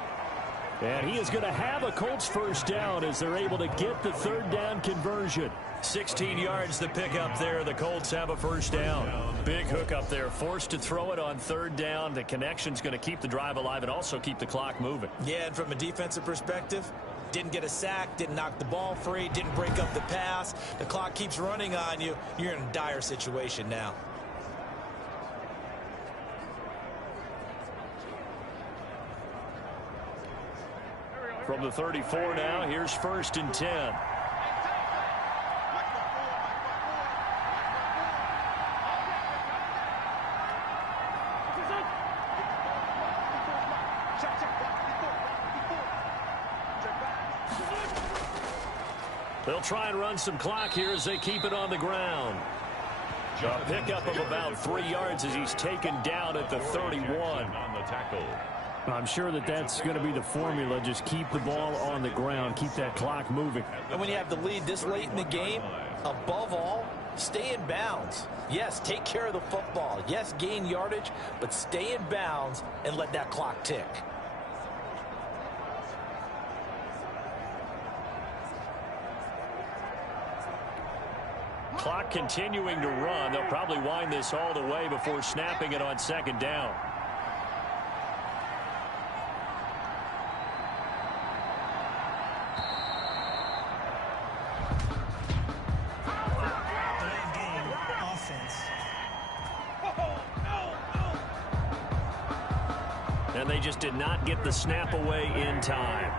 And he is going to have a Colts first down as they're able to get the 3rd down conversion. 16 yards to pick up there. The Colts have a first down. Big hook up there. Forced to throw it on 3rd down. The connection's going to keep the drive alive and also keep the clock moving. Yeah, and from a defensive perspective, didn't get a sack, didn't knock the ball free, didn't break up the pass. The clock keeps running on you. You're in a dire situation now. From the 34 now, here's 1st and 10. They'll try and run some clock here as they keep it on the ground. A pickup of about 3 yards as he's taken down at the 31. On the tackle. I'm sure that that's going to be the formula. Just keep the ball on the ground. Keep that clock moving. And when you have the lead this late in the game, above all, stay in bounds. Yes, take care of the football. Yes, gain yardage, but stay in bounds and let that clock tick. Clock continuing to run. They'll probably wind this all the way before snapping it on 2nd down. And they just did not get the snap away in time.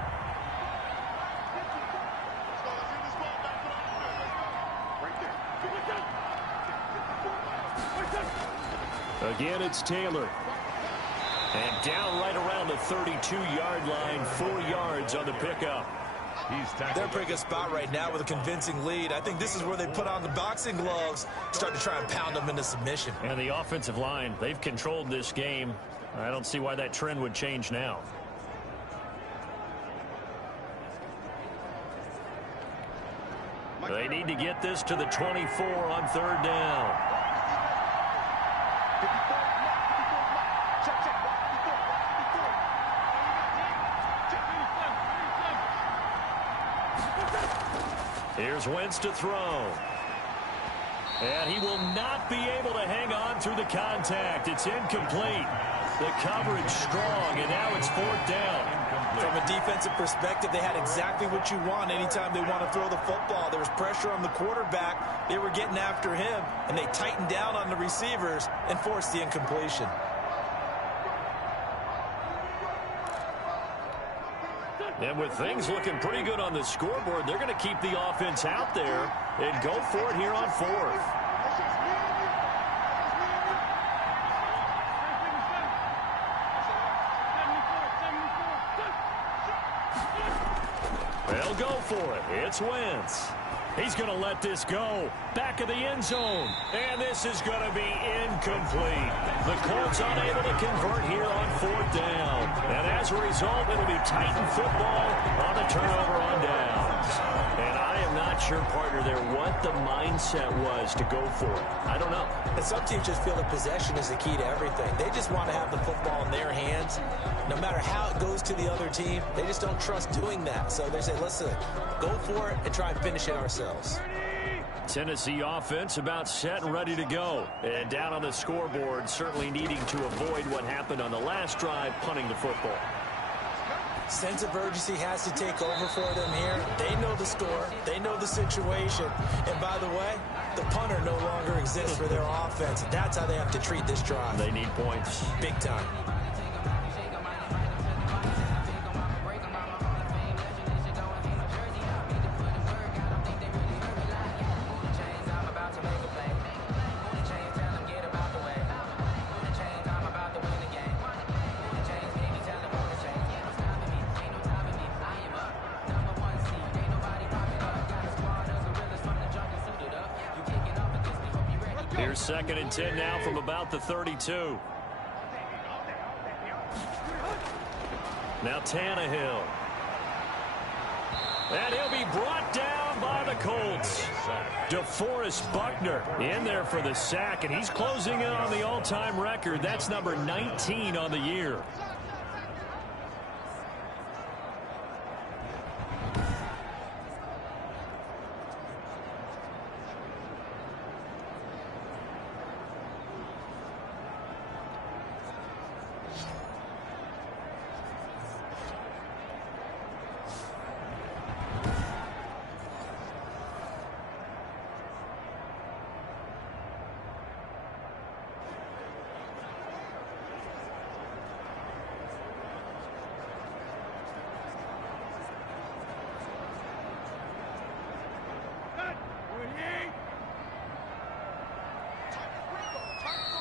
Again, it's Taylor. And down right around the 32-yard line, 4 yards on the pickup. They're in a pretty good spot right now with a convincing lead. I think this is where they put on the boxing gloves, start to try and pound them into submission. And the offensive line, they've controlled this game. I don't see why that trend would change now. They need to get this to the 24 on 3rd down. Here's Wentz to throw. And he will not be able to hang on through the contact. It's incomplete. The coverage strong, and now it's 4th down. From a defensive perspective, they had exactly what you want anytime they want to throw the football. There was pressure on the quarterback. They were getting after him, and they tightened down on the receivers and forced the incompletion. And with things looking pretty good on the scoreboard, they're going to keep the offense out there and go for it here on 4th. They'll go for it. It's Wentz. He's going to let this go. Back of the end zone. And this is going to be incomplete. The Colts unable to convert here on 4th down. And as a result, it'll be Titan football on the turnover on downs. And I am not sure, partner, there what the mindset was to go for it. I don't know. And some teams just feel that possession is the key to everything. They just want to have the football in their hands. No matter how it goes to the other team, they just don't trust doing that. So they say, listen, go for it and try and finish it ourselves. Tennessee offense about set and ready to go. And down on the scoreboard, certainly needing to avoid what happened on the last drive, punting the football. Sense of urgency has to take over for them here. They know the score. They know the situation. And by the way, the punter no longer exists for their offense. That's how they have to treat this drive. They need points. Big time. Here's 2nd and 10 now from about the 32. Now Tannehill. And he'll be brought down by the Colts. DeForest Buckner in there for the sack, and he's closing in on the all-time record. That's number 19 on the year.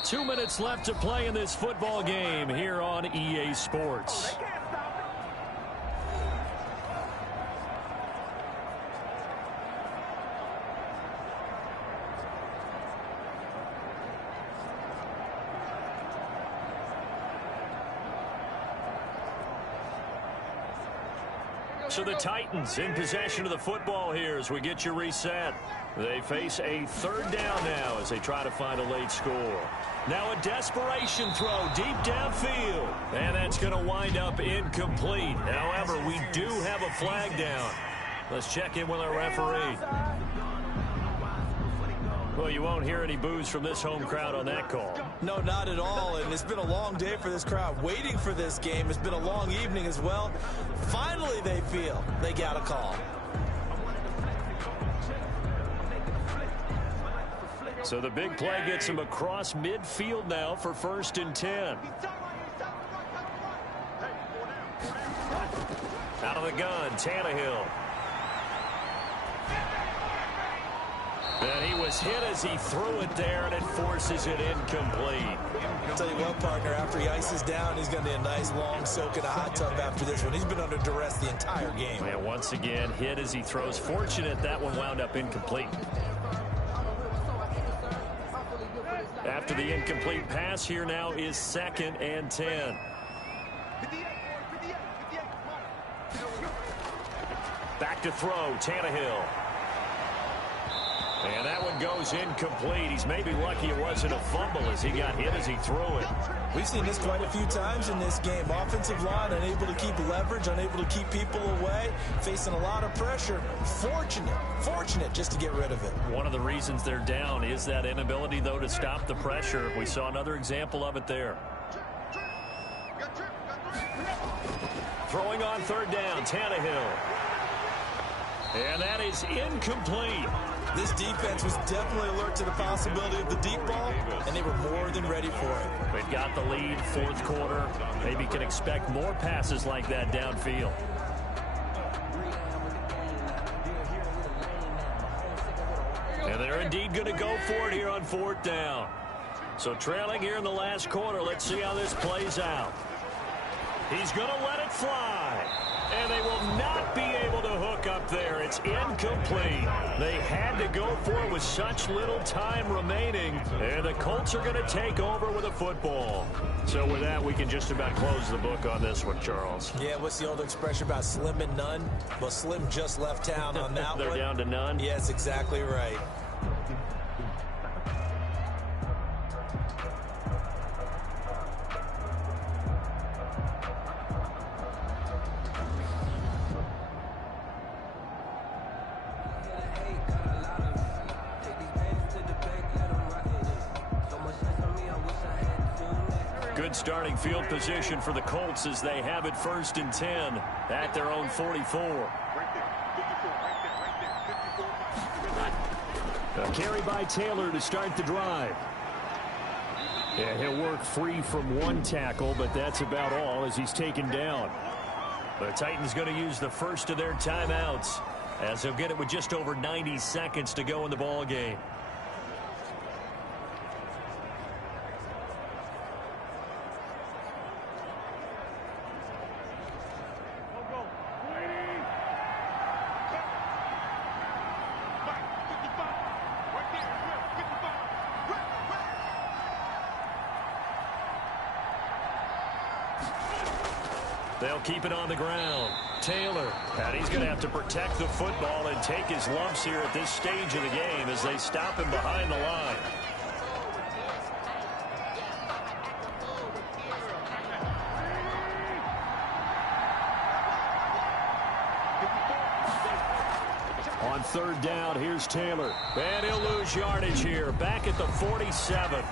Two minutes left to play in this football game here on EA Sports. So the Titans in possession of the football here as we get you reset. They face a 3rd down now as they try to find a late score. Now a desperation throw deep downfield. And that's going to wind up incomplete. However, we do have a flag down. Let's check in with our referee. Well, you won't hear any boos from this home crowd on that call. No, not at all. And it's been a long day for this crowd waiting for this game. It's been a long evening as well. Finally, they feel they got a call. So the big play gets him across midfield now for 1st and 10. Out of the gun, Tannehill. And he was hit as he threw it there, and it forces it incomplete. I'll tell you what, partner, after he ices down, he's going to need a nice long soak in a hot tub after this one. He's been under duress the entire game. And once again, hit as he throws. Fortunate that one wound up incomplete. After the incomplete pass, here now is 2nd and 10. Back to throw, Tannehill. And that one goes incomplete. He's maybe lucky it wasn't a fumble as he got hit as he threw it. We've seen this quite a few times in this game. Offensive line unable to keep leverage, unable to keep people away, facing a lot of pressure. Fortunate just to get rid of it. One of the reasons they're down is that inability, though, to stop the pressure. We saw another example of it there. Throwing on 3rd down, Tannehill. And that is incomplete. This defense was definitely alert to the possibility of the deep ball, and they were more than ready for it. They've got the lead, 4th quarter. Maybe can expect more passes like that downfield. And they're indeed going to go for it here on 4th down. So trailing here in the last quarter, let's see how this plays out. He's going to let it fly. And they will not be able to hook up there. It's incomplete. They had to go for it with such little time remaining. And the Colts are going to take over with a football. So with that, we can just about close the book on this one, Charles. Yeah, what's the old expression about slim and none? Well, Slim just left town on that They're one. down to none? Yes, exactly right. Good starting field position for the Colts as they have it 1st and 10 at their own 44. A carry by Taylor to start the drive. And he'll work free from one tackle, but that's about all as he's taken down. The Titans going to use the first of their timeouts as they'll get it with just over 90 seconds to go in the ball game. They'll keep it on the ground. Taylor, and he's going to have to protect the football and take his lumps here at this stage of the game as they stop him behind the line. On 3rd down, here's Taylor. And he'll lose yardage here, back at the 47.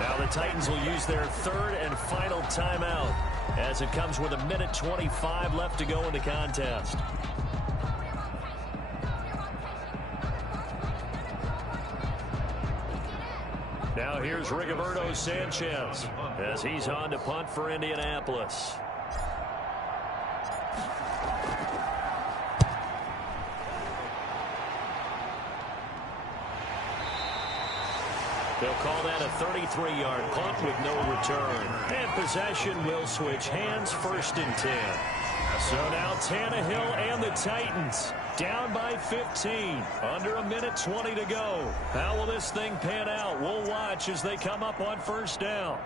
Now the Titans will use their 3rd and final timeout as it comes with 1:25 left to go in the contest. Now here's Rigoberto Sanchez as he's on to punt for Indianapolis. They'll call that a 33-yard punt with no return. And possession will switch hands, 1st and 10. So now Tannehill and the Titans down by 15. Under 1:20 to go. How will this thing pan out? We'll watch as they come up on 1st down.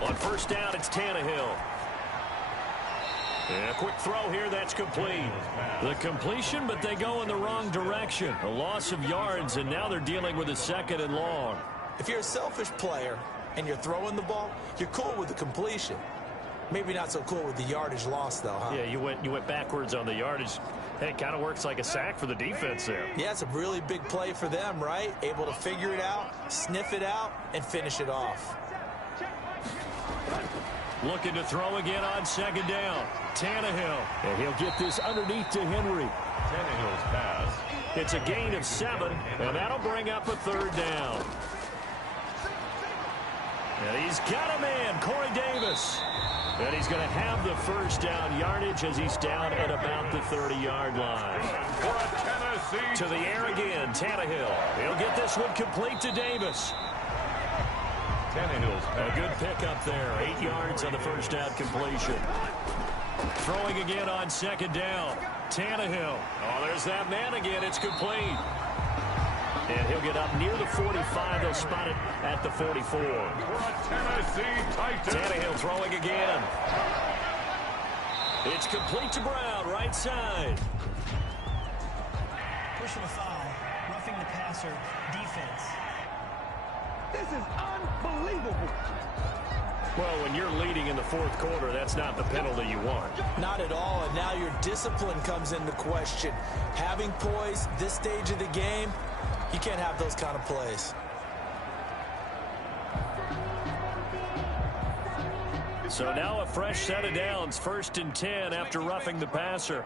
On 1st down, it's Tannehill. And a quick throw here, that's complete. The completion, but they go in the wrong direction. A loss of yards, and now they're dealing with a 2nd and long. If you're a selfish player and you're throwing the ball, you're cool with the completion. Maybe not so cool with the yardage loss, though, huh? Yeah, you went backwards on the yardage. Hey, it kind of works like a sack for the defense there. Yeah, it's a really big play for them, right? Able to figure it out, sniff it out, and finish it off. Looking to throw again on 2nd down. Tannehill. And he'll get this underneath to Henry. Tannehill's pass. It's a gain of 7, and that'll bring up a 3rd down. And he's got a man, Corey Davis. And he's going to have the 1st down yardage as he's down at about the 30-yard line. For a Tennessee. To the air again, Tannehill. He'll get this one complete to Davis. Tannehill's a good pickup there. 8 yards on the 1st down completion. Throwing again on 2nd down. Tannehill. Oh, there's that man again. It's complete. And he'll get up near the 45. They'll spot it at the 44. For a Tennessee Titan. Tannehill throwing again. It's complete to Brown, right side. Pushing a foul, roughing the passer, defense. This is unbelievable. Well, when you're leading in the 4th quarter, that's not the penalty you want. Not at all, and now your discipline comes into question. Having poise this stage of the game, you can't have those kind of plays. So now a fresh set of downs, 1st and 10 after roughing the passer.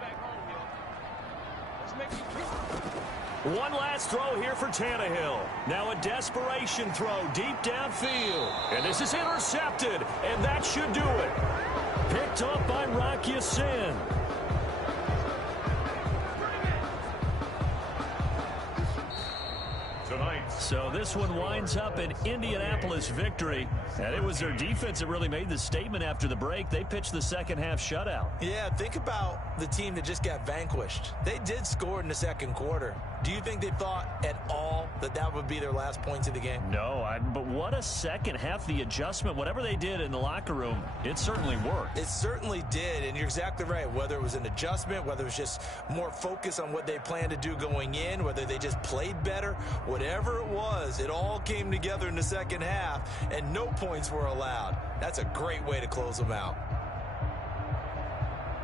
One last throw here for Tannehill. Now a desperation throw deep downfield. And this is intercepted, and that should do it. Picked up by Rock Ya-Sin. So this one winds up an Indianapolis victory. And it was their defense that really made the statement after the break. They pitched the second half shutout. Yeah, think about the team that just got vanquished. They did score in the second quarter. Do you think they thought at all that that would be their last points of the game? No, but what a second half. The adjustment, whatever they did in the locker room, it certainly worked. It certainly did, and you're exactly right. Whether it was an adjustment, whether it was just more focus on what they planned to do going in, whether they just played better, whatever it was, it all came together in the second half, and no points were allowed. That's a great way to close them out.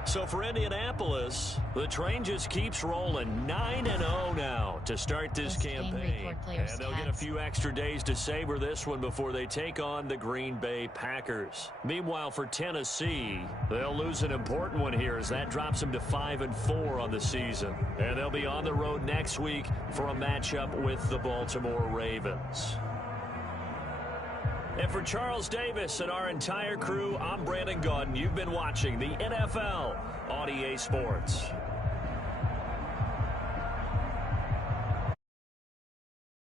So for Indianapolis, the train just keeps rolling. 9-0 now to start this campaign. And they'll get a few extra days to savor this one before they take on the Green Bay Packers. Meanwhile, for Tennessee, they'll lose an important one here as that drops them to 5-4 on the season. And they'll be on the road next week for a matchup with the Baltimore Ravens. And for Charles Davis and our entire crew, I'm Brandon Gaudin. You've been watching the NFL on EA Sports.